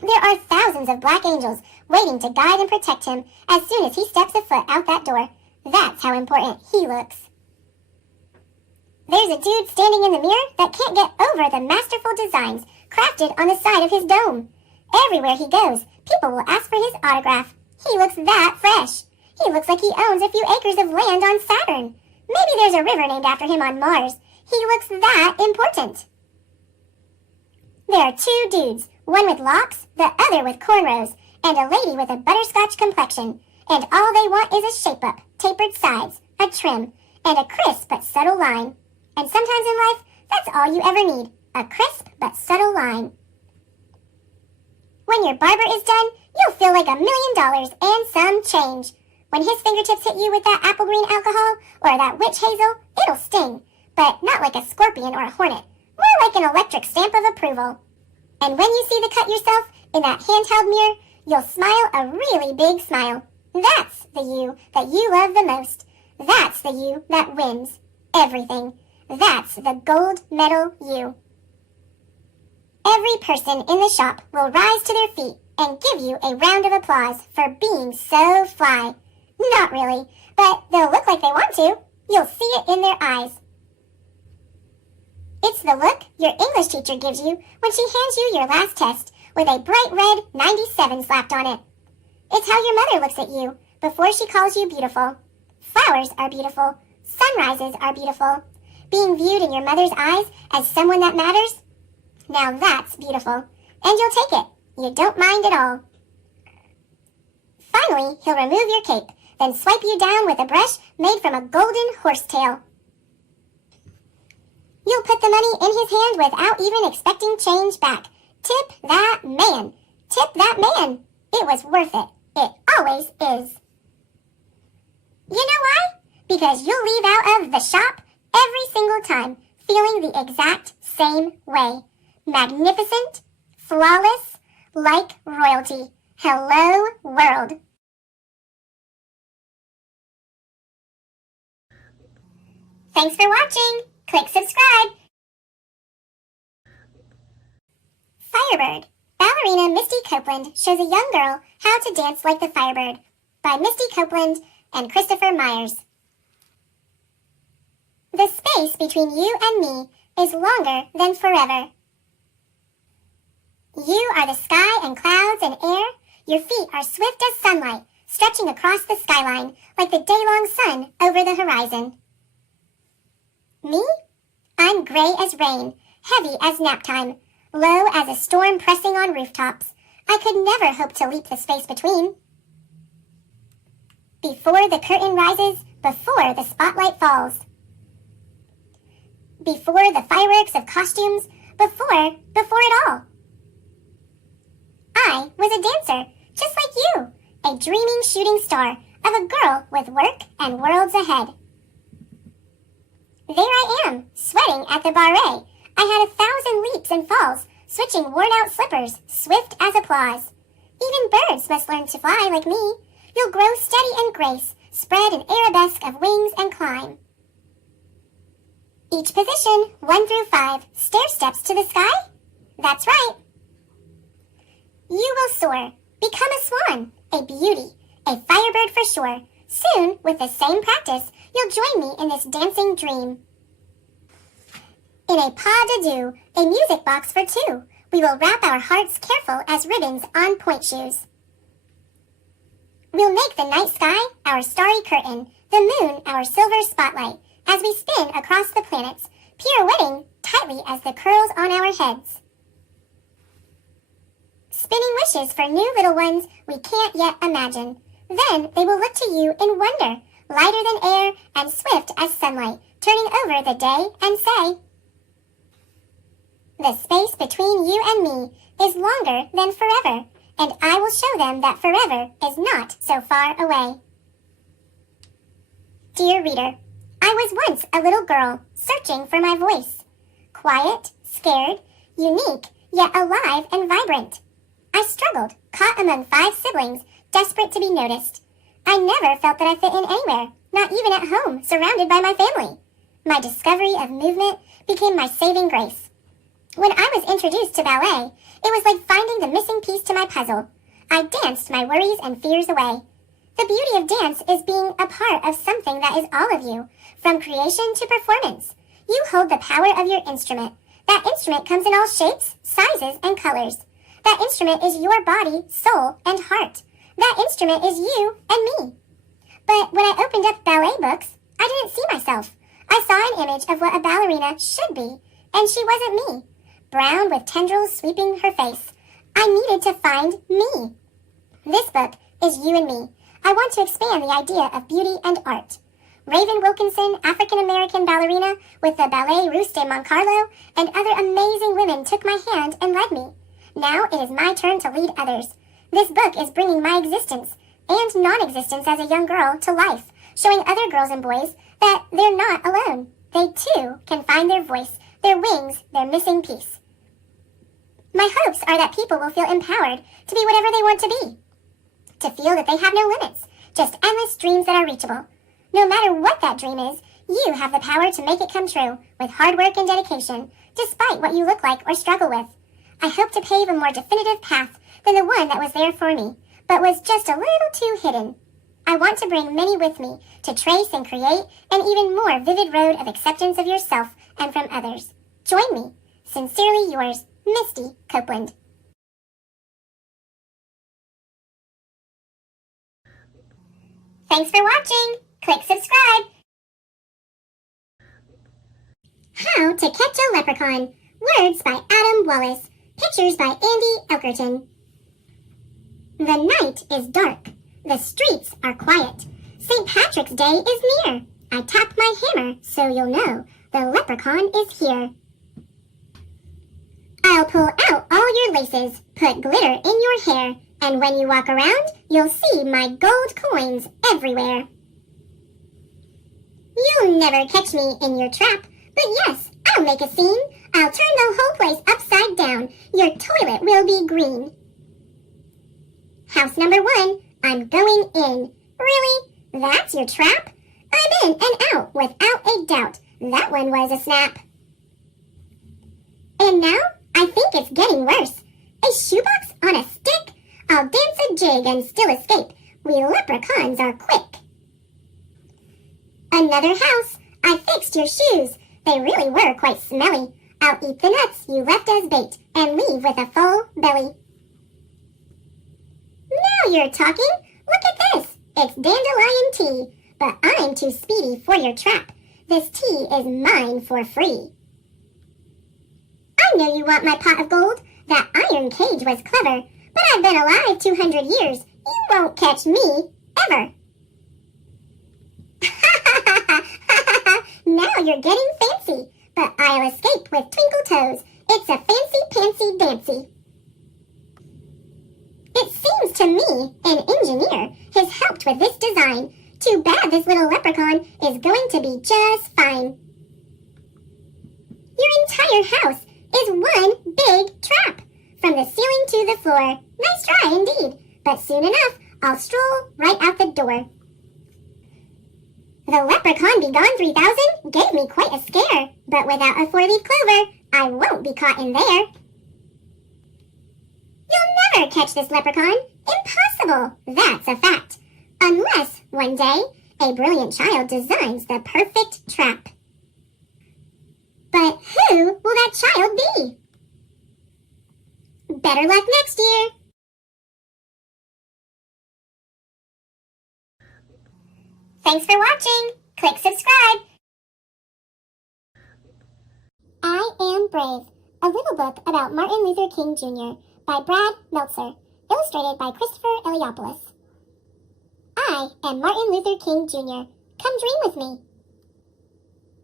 There are thousands of black angels waiting to guide and protect him as soon as he steps a foot out that door. That's how important he looks. There's a dude standing in the mirror that can't get over the masterful designs crafted on the side of his dome. Everywhere he goes, people will ask for his autograph. He looks that fresh. He looks like he owns a few acres of land on Saturn. Maybe there's a river named after him on Mars. He looks that important. There are two dudes, one with locks, the other with cornrows, and a lady with a butterscotch complexion. And all they want is a shape-up, tapered sides, a trim, and a crisp but subtle line. And sometimes in life, that's all you ever need, a crisp but subtle line. When your barber is done, you'll feel like $1 million and some change. When his fingertips hit you with that apple green alcohol or that witch hazel, it'll sting, but not like a scorpion or a hornet, more like an electric stamp of approval. And when you see the cut yourself in that handheld mirror, you'll smile a really big smile. That's the you that you love the most. That's the you that wins everything. That's the gold medal you. Every person in the shop will rise to their feet and give you a round of applause for being so fly. Not really, but they'll look like they want to. You'll see it in their eyes. It's the look your English teacher gives you when she hands you your last test with a bright red 97 slapped on it. It's how your mother looks at you before she calls you beautiful. Flowers are beautiful. Sunrises are beautiful. Being viewed in your mother's eyes as someone that matters? Now that's beautiful. And you'll take it. You don't mind at all. Finally, he'll remove your cape, then swipe you down with a brush made from a golden horsetail. You'll put the money in his hand without even expecting change back. Tip that man. Tip that man. It was worth it. It always is. You know why? Because you'll leave out of the shop every single time feeling the exact same way. Magnificent, flawless, like royalty. Hello, world. Thanks for watching. Click subscribe. Firebird. Ballerina Misty Copeland shows a young girl how to dance like the Firebird by Misty Copeland and Christopher Myers. The space between you and me is longer than forever. You are the sky and clouds and air. Your feet are swift as sunlight, stretching across the skyline like the day-long sun over the horizon. Me? I'm gray as rain, heavy as nap time, low as a storm pressing on rooftops. I could never hope to leap the space between. Before the curtain rises, before the spotlight falls. Before the fireworks of costumes, before it all. I was a dancer, just like you, a dreaming shooting star of a girl with work and worlds ahead. There I am, sweating at the barre. I had 1,000 leaps and falls, switching worn-out slippers, swift as applause. Even birds must learn to fly like me. You'll grow steady and grace, spread an arabesque of wings and climb. Each position, 1 through 5, stair steps to the sky? That's right. You will soar, Become a swan, a beauty, a firebird for sure. Soon, with the same practice, you'll join me in this dancing dream. In a pas de deux, a music box for two, we will wrap our hearts careful as ribbons on point shoes. We'll make the night sky our starry curtain, the moon our silver spotlight, as we spin across the planets, pirouetting tightly as the curls on our heads. Spinning wishes for new little ones we can't yet imagine. Then they will look to you in wonder, lighter than air and swift as sunlight, turning over the day and say, "The space between you and me is longer than forever, and I will show them that forever is not so far away." Dear reader, I was once a little girl searching for my voice. Quiet, scared, unique, yet alive and vibrant. I struggled, caught among 5 siblings, desperate to be noticed. I never felt that I fit in anywhere, not even at home, surrounded by my family. My discovery of movement became my saving grace. When I was introduced to ballet, it was like finding the missing piece to my puzzle. I danced my worries and fears away. The beauty of dance is being a part of something that is all of you, from creation to performance. You hold the power of your instrument. That instrument comes in all shapes, sizes, and colors. That instrument is your body, soul, and heart. That instrument is you and me. But when I opened up ballet books, I didn't see myself. I saw an image of what a ballerina should be, and she wasn't me. Brown with tendrils sweeping her face. I needed to find me. This book is you and me. I want to expand the idea of beauty and art. Raven Wilkinson, African-American ballerina with the Ballet Russe de Moncarlo, and other amazing women took my hand and led me. Now it is my turn to lead others. This book is bringing my existence and non-existence as a young girl to life, showing other girls and boys that they're not alone. They too can find their voice, their wings, their missing piece. My hopes are that people will feel empowered to be whatever they want to be, to feel that they have no limits, just endless dreams that are reachable. No matter what that dream is, you have the power to make it come true with hard work and dedication, despite what you look like or struggle with. I hope to pave a more definitive path than the one that was there for me, but was just a little too hidden. I want to bring many with me to trace and create an even more vivid road of acceptance of yourself and from others. Join me. Sincerely yours, Misty Copeland. Thanks for watching. Click subscribe. How to Catch a Leprechaun. Words by Adam Wallace. Pictures by Andy Elkerton. The night is dark. The streets are quiet. St. Patrick's Day is near. I tap my hammer so you'll know the leprechaun is here. I'll pull out all your laces, put glitter in your hair, and when you walk around, you'll see my gold coins everywhere. You'll never catch me in your trap, but yes, I'll make a scene. I'll turn the whole place upside down. Your toilet will be green. House number 1, I'm going in. Really? That's your trap? I'm in and out without a doubt. That one was a snap. And now, I think it's getting worse. A shoebox on a stick? I'll dance a jig and still escape. We leprechauns are quick. Another house. I fixed your shoes. They really were quite smelly. I'll eat the nuts you left as bait and leave with a full belly. Now you're talking. Look at this. It's dandelion tea. But I'm too speedy for your trap. This tea is mine for free. I know you want my pot of gold. That iron cage was clever. But I've been alive 200 years. You won't catch me, ever. Now you're getting fancy. But I'll escape with twinkle toes. It's a fancy-pantsy dancy. It seems to me an engineer has helped with this design. Too bad this little leprechaun is going to be just fine. Your entire house is one big trap. From the ceiling to the floor. Nice try indeed. But soon enough, I'll stroll right out the door. The leprechaun be gone 3000 gave me quite a scare. But without a 4-leaf clover, I won't be caught in there. You'll never catch this leprechaun. Impossible! That's a fact. Unless, one day, a brilliant child designs the perfect trap. But who will that child be? Better luck next year! Thanks for watching! Click subscribe! I Am Brave, a little book about Martin Luther King Jr. by Brad Meltzer, illustrated by Christopher Eliopoulos. I am Martin Luther King Jr. Come dream with me.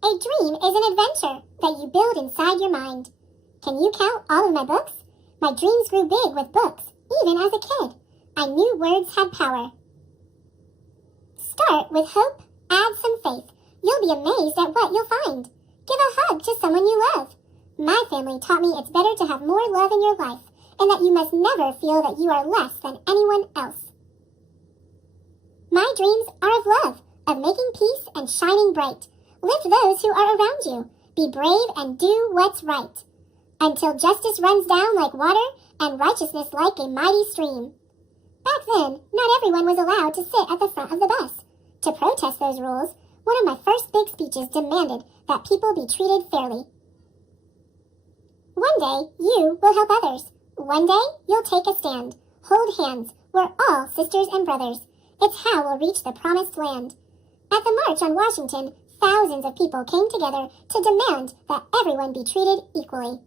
A dream is an adventure that you build inside your mind. Can you count all of my books? My dreams grew big with books, even as a kid. I knew words had power. Start with hope, add some faith. You'll be amazed at what you'll find. Give a hug to someone you love. My family taught me it's better to have more love in your life, and that you must never feel that you are less than anyone else. My dreams are of love, of making peace and shining bright. Lift those who are around you. Be brave and do what's right. Until justice runs down like water and righteousness like a mighty stream. Back then, not everyone was allowed to sit at the front of the bus. To protest those rules, one of my first big speeches demanded that people be treated fairly. One day, you will help others. One day, you'll take a stand. Hold hands. We're all sisters and brothers. It's how we'll reach the promised land. At the March on Washington, thousands of people came together to demand that everyone be treated equally.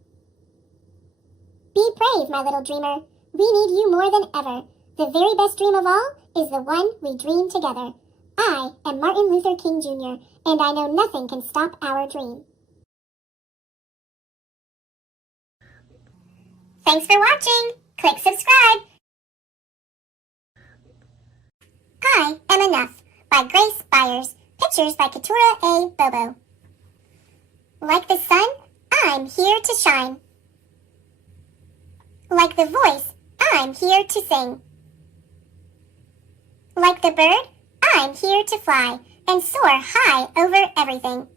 Be brave, my little dreamer. We need you more than ever. The very best dream of all is the one we dream together. I am Martin Luther King Jr., and I know nothing can stop our dream. Thanks for watching. Click subscribe. I Am Enough by Grace Byers. Pictures by Keturah A. Bobo. Like the sun, I'm here to shine. Like the voice, I'm here to sing. Like the bird, I'm here to fly and soar high over everything.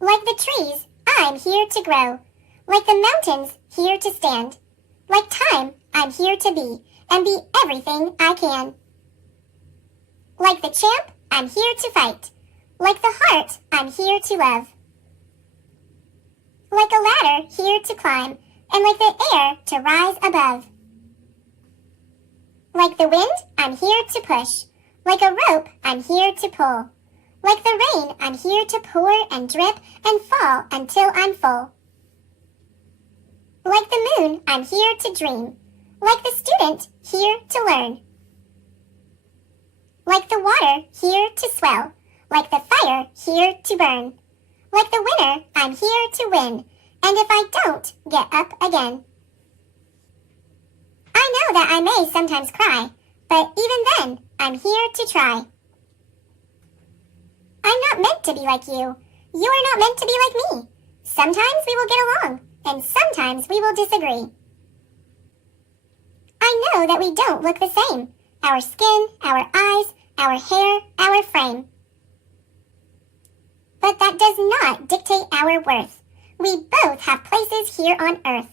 Like the trees, I'm here to grow. Like the mountains, here to stand. Like time, I'm here to be and be everything I can. Like the champ, I'm here to fight. Like the heart, I'm here to love. Like a ladder, here to climb, and like the air, to rise above. Like the wind, I'm here to push. Like a rope, I'm here to pull. Like the rain, I'm here to pour and drip and fall until I'm full. Like the moon, I'm here to dream. Like the student, here to learn. Like the water, here to swell. Like the fire, here to burn. Like the winner, I'm here to win. And if I don't, get up again. I know that I may sometimes cry, but even then, I'm here to try. I'm not meant to be like you. You are not meant to be like me. Sometimes we will get along, and sometimes we will disagree. I know that we don't look the same. Our skin, our eyes, our hair, our frame. But that does not dictate our worth. We both have places here on earth.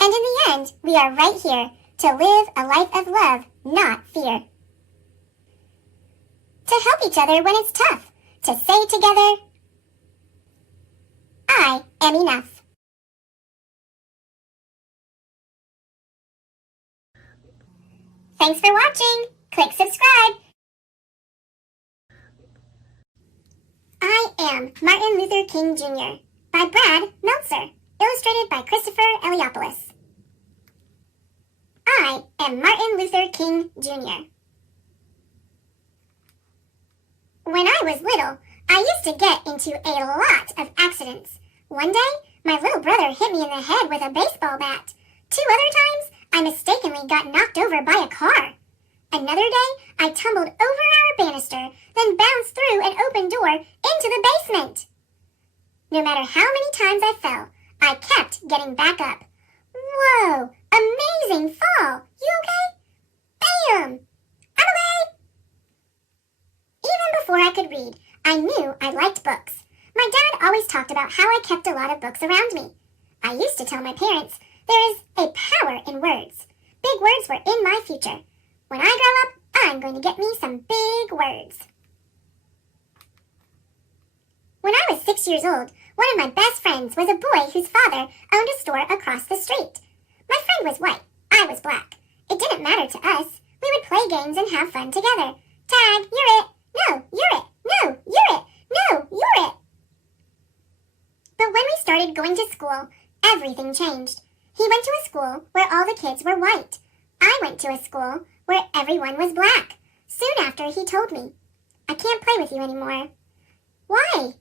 And in the end, we are right here to live a life of love, not fear. To help each other when it's tough. To say together, I am enough. Thanks for watching. Click subscribe. I Am Martin Luther King Jr. by Brad Meltzer, illustrated by Christopher Eliopoulos. I am Martin Luther King Jr. When I was little, I used to get into a lot of accidents. One day, my little brother hit me in the head with a baseball bat. 2 other times, I mistakenly got knocked over by a car. Another day, I tumbled over our banister, then bounced through an open door into the basement. No matter how many times I fell, I kept getting back up. Whoa! Amazing fall! You okay? Bam! I'm okay! Even before I could read, I knew I liked books. My dad always talked about how I kept a lot of books around me. I used to tell my parents, there is a power in words. Big words were in future. When I grow up, I'm going to get me some big words. When I was 6 years old, one of my best friends was a boy whose father owned a store across the street. My friend was white. I was black. It didn't matter to us. We would play games and have fun together. Tag, you're it. No, you're it. No, you're it. No, you're it. But when we started going to school, everything changed. He went to a school where all the kids were white. I went to a school where everyone was black. Soon after, he told me, I can't play with you anymore. Why?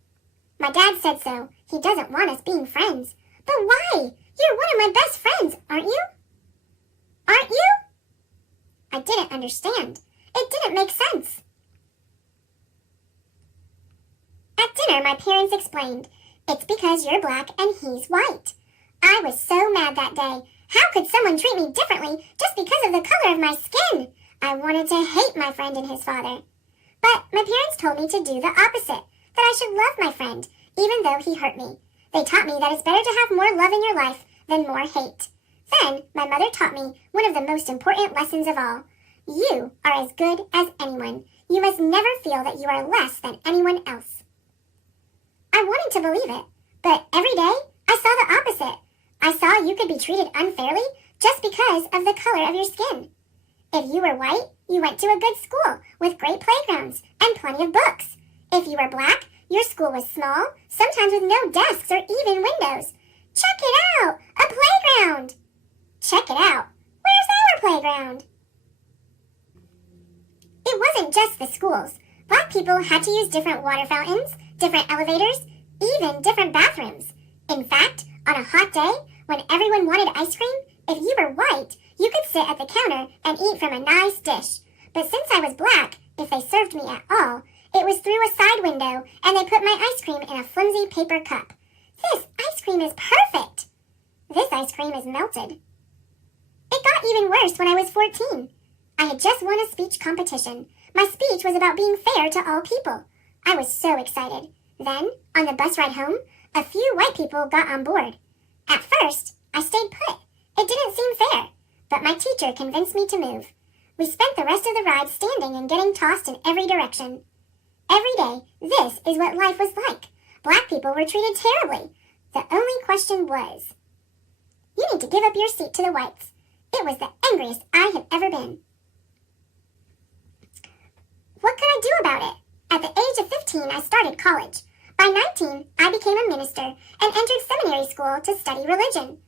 My dad said so. He doesn't want us being friends. But why? You're one of my best friends, aren't you? Aren't you? I didn't understand. It didn't make sense. At dinner, my parents explained, it's because you're black and he's white. I was so mad that day. How could someone treat me differently just because of the color of my skin? I wanted to hate my friend and his father. But my parents told me to do the opposite, that I should love my friend, even though he hurt me. They taught me that it's better to have more love in your life than more hate. Then, my mother taught me one of the most important lessons of all. You are as good as anyone. You must never feel that you are less than anyone else. I wanted to believe it, but every day I saw the opposite. I saw you could be treated unfairly just because of the color of your skin. If you were white, you went to a good school with great playgrounds and plenty of books. If you were black, your school was small, sometimes with no desks or even windows. Check it out! A playground! Check it out! Where's our playground? It wasn't just the schools. Black people had to use different water fountains, different elevators, even different bathrooms. In fact, on a hot day, when everyone wanted ice cream, if you were white, you could sit at the counter and eat from a nice dish. But since I was black, if they served me at all, it was through a side window, and they put my ice cream in a flimsy paper cup. This ice cream is perfect! This ice cream is melted. It got even worse when I was 14. I had just won a speech competition. My speech was about being fair to all people. I was so excited. Then, on the bus ride home, a few white people got on board. At first, I stayed put. It didn't seem fair, but my teacher convinced me to move. We spent the rest of the ride standing and getting tossed in every direction. Every day, this is what life was like. Black people were treated terribly. The only question was, you need to give up your seat to the whites. It was the angriest I had ever been. What could I do about it? At the age of 15, I started college. By 19, I became a minister and entered seminary school to study religion.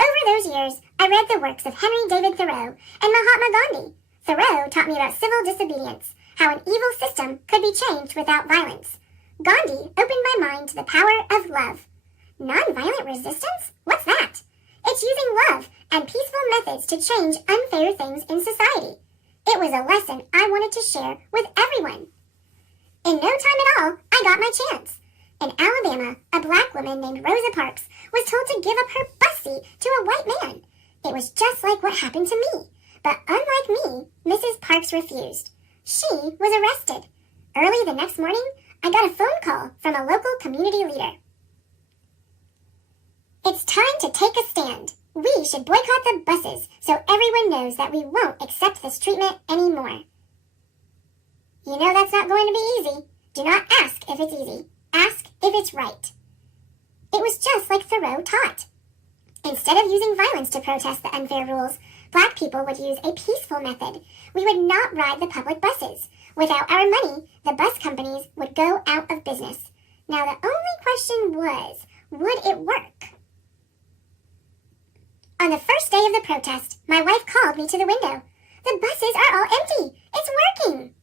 Over those years, I read the works of Henry David Thoreau and Mahatma Gandhi. Thoreau taught me about civil disobedience, how an evil system could be changed without violence. Gandhi opened my mind to the power of love. Nonviolent resistance? What's that? It's using love and peaceful methods to change unfair things in society. It was a lesson I wanted to share with everyone. In no time at all, I got my chance. In Alabama, a black woman named Rosa Parks was told to give up her bus seat to a white man. It was just like what happened to me. But unlike me, Mrs. Parks refused. She was arrested. Early the next morning, I got a phone call from a local community leader. It's time to take a stand. We should boycott the buses so everyone knows that we won't accept this treatment anymore. You know that's not going to be easy. Do not ask if it's easy. Ask if it's right. It was just like Thoreau taught. Instead of using violence to protest the unfair rules, black people would use a peaceful method. We would not ride the public buses. Without our money, the bus companies would go out of business. Now the only question was, would it work? On the first day of the protest, my wife called me to the window. The buses are all empty. It's working.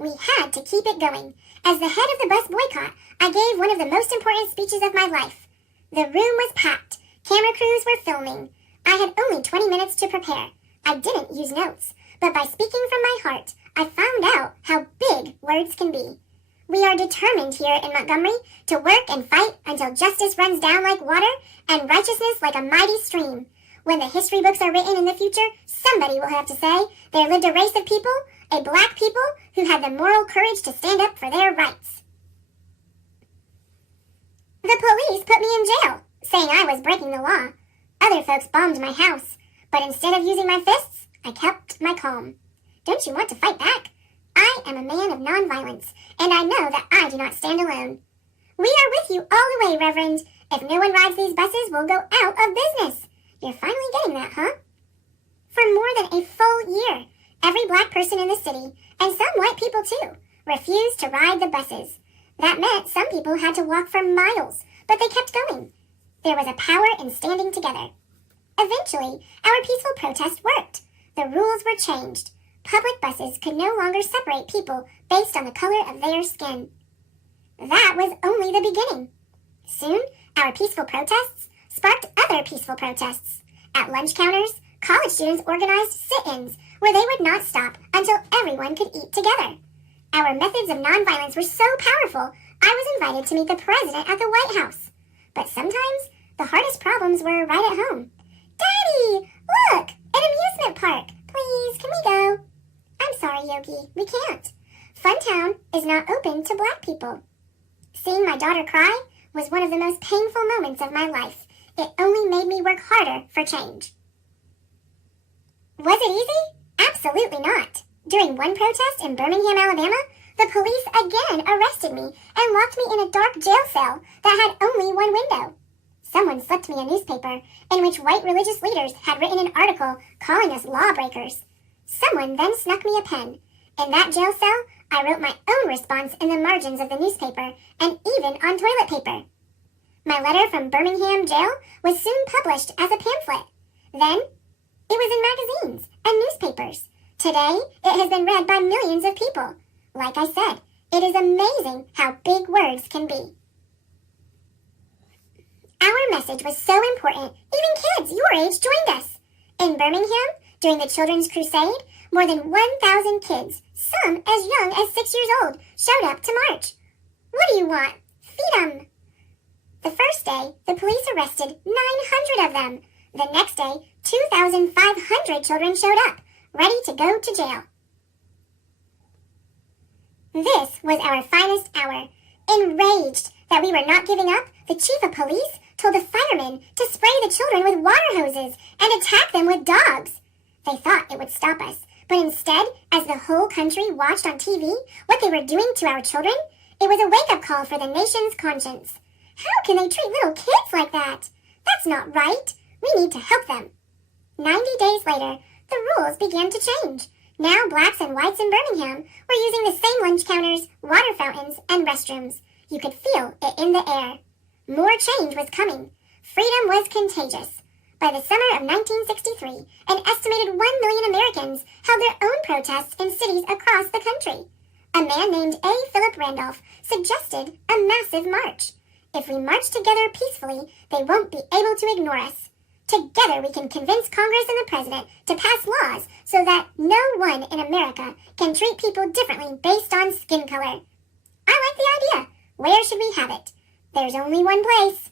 We had to keep it going. As the head of the bus boycott, I gave one of the most important speeches of my life. The room was packed. Camera crews were filming. I had only 20 minutes to prepare. I didn't use notes, but by speaking from my heart, I found out how big words can be. We are determined here in Montgomery to work and fight until justice runs down like water and righteousness like a mighty stream. When the history books are written in the future, somebody will have to say there lived a race of people, a black people, who had the moral courage to stand up for their rights. The police put me in jail, saying I was breaking the law. Other folks bombed my house, but instead of using my fists, I kept my calm. Don't you want to fight back? I am a man of nonviolence, and I know that I do not stand alone. We are with you all the way, Reverend. If no one rides these buses, we'll go out of business. You're finally getting that, huh? For more than a full year, every black person in the city, and some white people too, refused to ride the buses. That meant some people had to walk for miles, but they kept going. There was a power in standing together. Eventually, our peaceful protest worked. The rules were changed. Public buses could no longer separate people based on the color of their skin. That was only the beginning. Soon, our peaceful protests sparked other peaceful protests. At lunch counters, college students organized sit-ins where they would not stop until everyone could eat together. Our methods of nonviolence were so powerful, I was invited to meet the president at the White House. But sometimes, the hardest problems were right at home. Daddy, look, an amusement park. Please, can we go? I'm sorry, Yogi, we can't. Funtown is not open to black people. Seeing my daughter cry was one of the most painful moments of my life. It only made me work harder for change. Was it easy? Absolutely not. During one protest in Birmingham, Alabama, the police again arrested me and locked me in a dark jail cell that had only one window. Someone slipped me a newspaper in which white religious leaders had written an article calling us lawbreakers. Someone then snuck me a pen. In that jail cell, I wrote my own response in the margins of the newspaper and even on toilet paper. My letter from Birmingham jail was soon published as a pamphlet. Then, it was in magazines and newspapers. Today, it has been read by millions of people. Like I said, it is amazing how big words can be. Our message was so important, even kids your age joined us. In Birmingham, during the Children's Crusade, more than 1,000 kids, some as young as 6 years old, showed up to march. What do you want? Freedom! The first day, the police arrested 900 of them. The next day, 2,500 children showed up, ready to go to jail. This was our finest hour. Enraged that we were not giving up, the chief of police told the firemen to spray the children with water hoses and attack them with dogs. They thought it would stop us, but instead, as the whole country watched on TV what they were doing to our children, it was a wake-up call for the nation's conscience. How can they treat little kids like that? That's not right. We need to help them. 90 days later, the rules began to change. Now blacks and whites in Birmingham were using the same lunch counters, water fountains, and restrooms. You could feel it in the air. More change was coming. Freedom was contagious. By the summer of 1963, an estimated 1 million Americans held their own protests in cities across the country. A man named A. Philip Randolph suggested a massive march. If we march together peacefully, they won't be able to ignore us. Together we can convince Congress and the President to pass laws so that no one in America can treat people differently based on skin color. I like the idea. Where should we have it? There's only one place.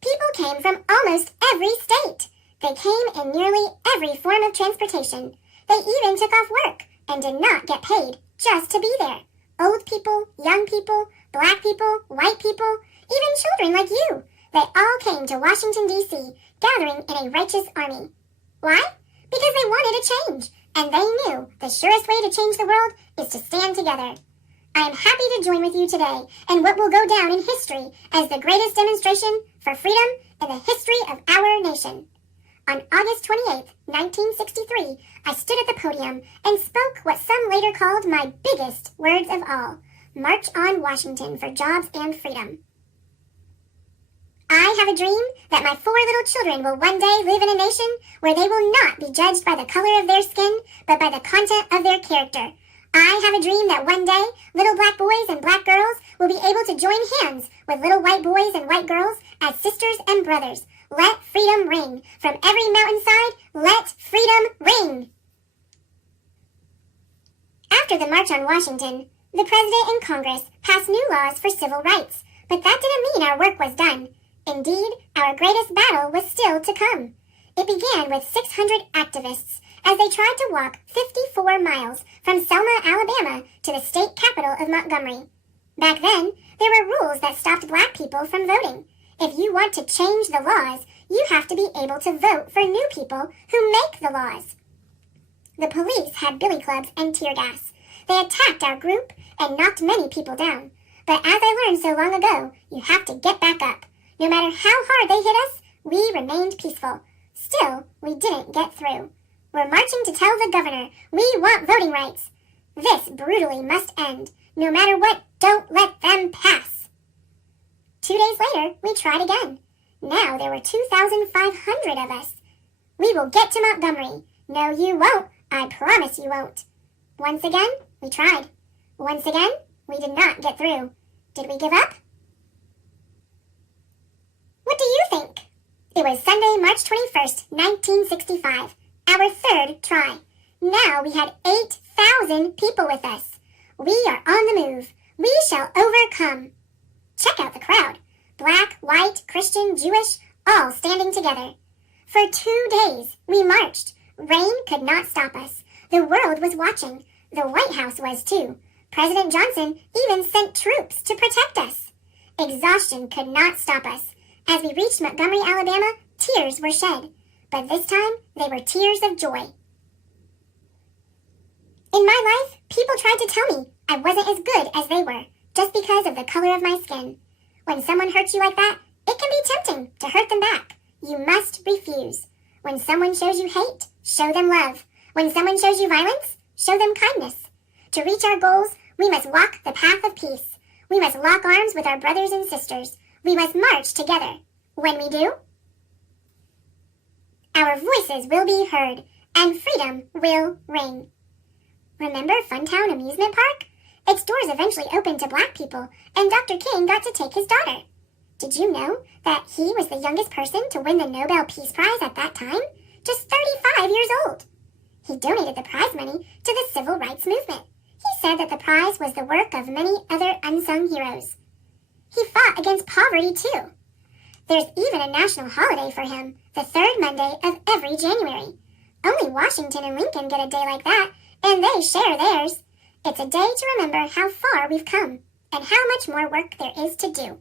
People came from almost every state. They came in nearly every form of transportation. They even took off work and did not get paid just to be there. Old people, young people, black people, white people, even children like you. They all came to Washington, D.C., gathering in a righteous army. Why? Because they wanted a change, and they knew the surest way to change the world is to stand together. I am happy to join with you today in what will go down in history as the greatest demonstration for freedom in the history of our nation. On August 28, 1963, I stood at the podium and spoke what some later called my biggest words of all, March on Washington for Jobs and Freedom. I have a dream that my 4 little children will one day live in a nation where they will not be judged by the color of their skin, but by the content of their character. I have a dream that one day, little black boys and black girls will be able to join hands with little white boys and white girls as sisters and brothers. Let freedom ring. From every mountainside, let freedom ring. After the March on Washington, the President and Congress passed new laws for civil rights, but that didn't mean our work was done. Indeed, our greatest battle was still to come. It began with 600 activists as they tried to walk 54 miles from Selma, Alabama to the state capital of Montgomery. Back then, there were rules that stopped black people from voting. If you want to change the laws, you have to be able to vote for new people who make the laws. The police had billy clubs and tear gas. They attacked our group and knocked many people down. But as I learned so long ago, you have to get back up. No matter how hard they hit us, we remained peaceful. Still, we didn't get through. We're marching to tell the governor we want voting rights. This brutally must end. No matter what, don't let them pass. 2 days later, we tried again. Now there were 2,500 of us. We will get to Montgomery. No, you won't. I promise you won't. Once again, we tried. Once again, we did not get through. Did we give up? What do you think? It was Sunday, March 21st, 1965, our third try. Now we had 8,000 people with us. We are on the move. We shall overcome. Check out the crowd. Black, white, Christian, Jewish, all standing together. For 2 days, we marched. Rain could not stop us. The world was watching. The White House was too. President Johnson even sent troops to protect us. Exhaustion could not stop us. As we reached Montgomery, Alabama, tears were shed. But this time, they were tears of joy. In my life, people tried to tell me I wasn't as good as they were, just because of the color of my skin. When someone hurts you like that, it can be tempting to hurt them back. You must refuse. When someone shows you hate, show them love. When someone shows you violence, show them kindness. To reach our goals, we must walk the path of peace. We must lock arms with our brothers and sisters. We must march together. When we do, our voices will be heard, and freedom will ring. Remember Funtown Amusement Park? Its doors eventually opened to black people, and Dr. King got to take his daughter. Did you know that he was the youngest person to win the Nobel Peace Prize at that time? Just 35 years old. He donated the prize money to the civil rights movement. He said that the prize was the work of many other unsung heroes. He fought against poverty, too. There's even a national holiday for him, the third Monday of every January. Only Washington and Lincoln get a day like that, and they share theirs. It's a day to remember how far we've come, and how much more work there is to do.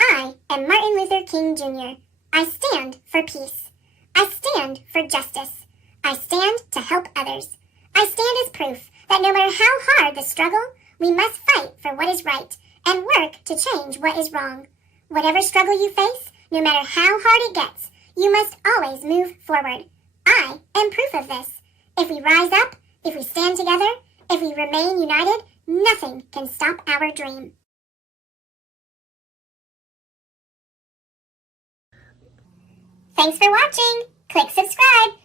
I am Martin Luther King, Jr. I stand for peace. I stand for justice. I stand to help others. I stand as proof that no matter how hard the struggle, we must fight for what is right and work to change what is wrong. Whatever struggle you face, no matter how hard it gets, you must always move forward. I am proof of this. If we rise up, if we stand together, if we remain united, nothing can stop our dream. Thanks for watching. Click subscribe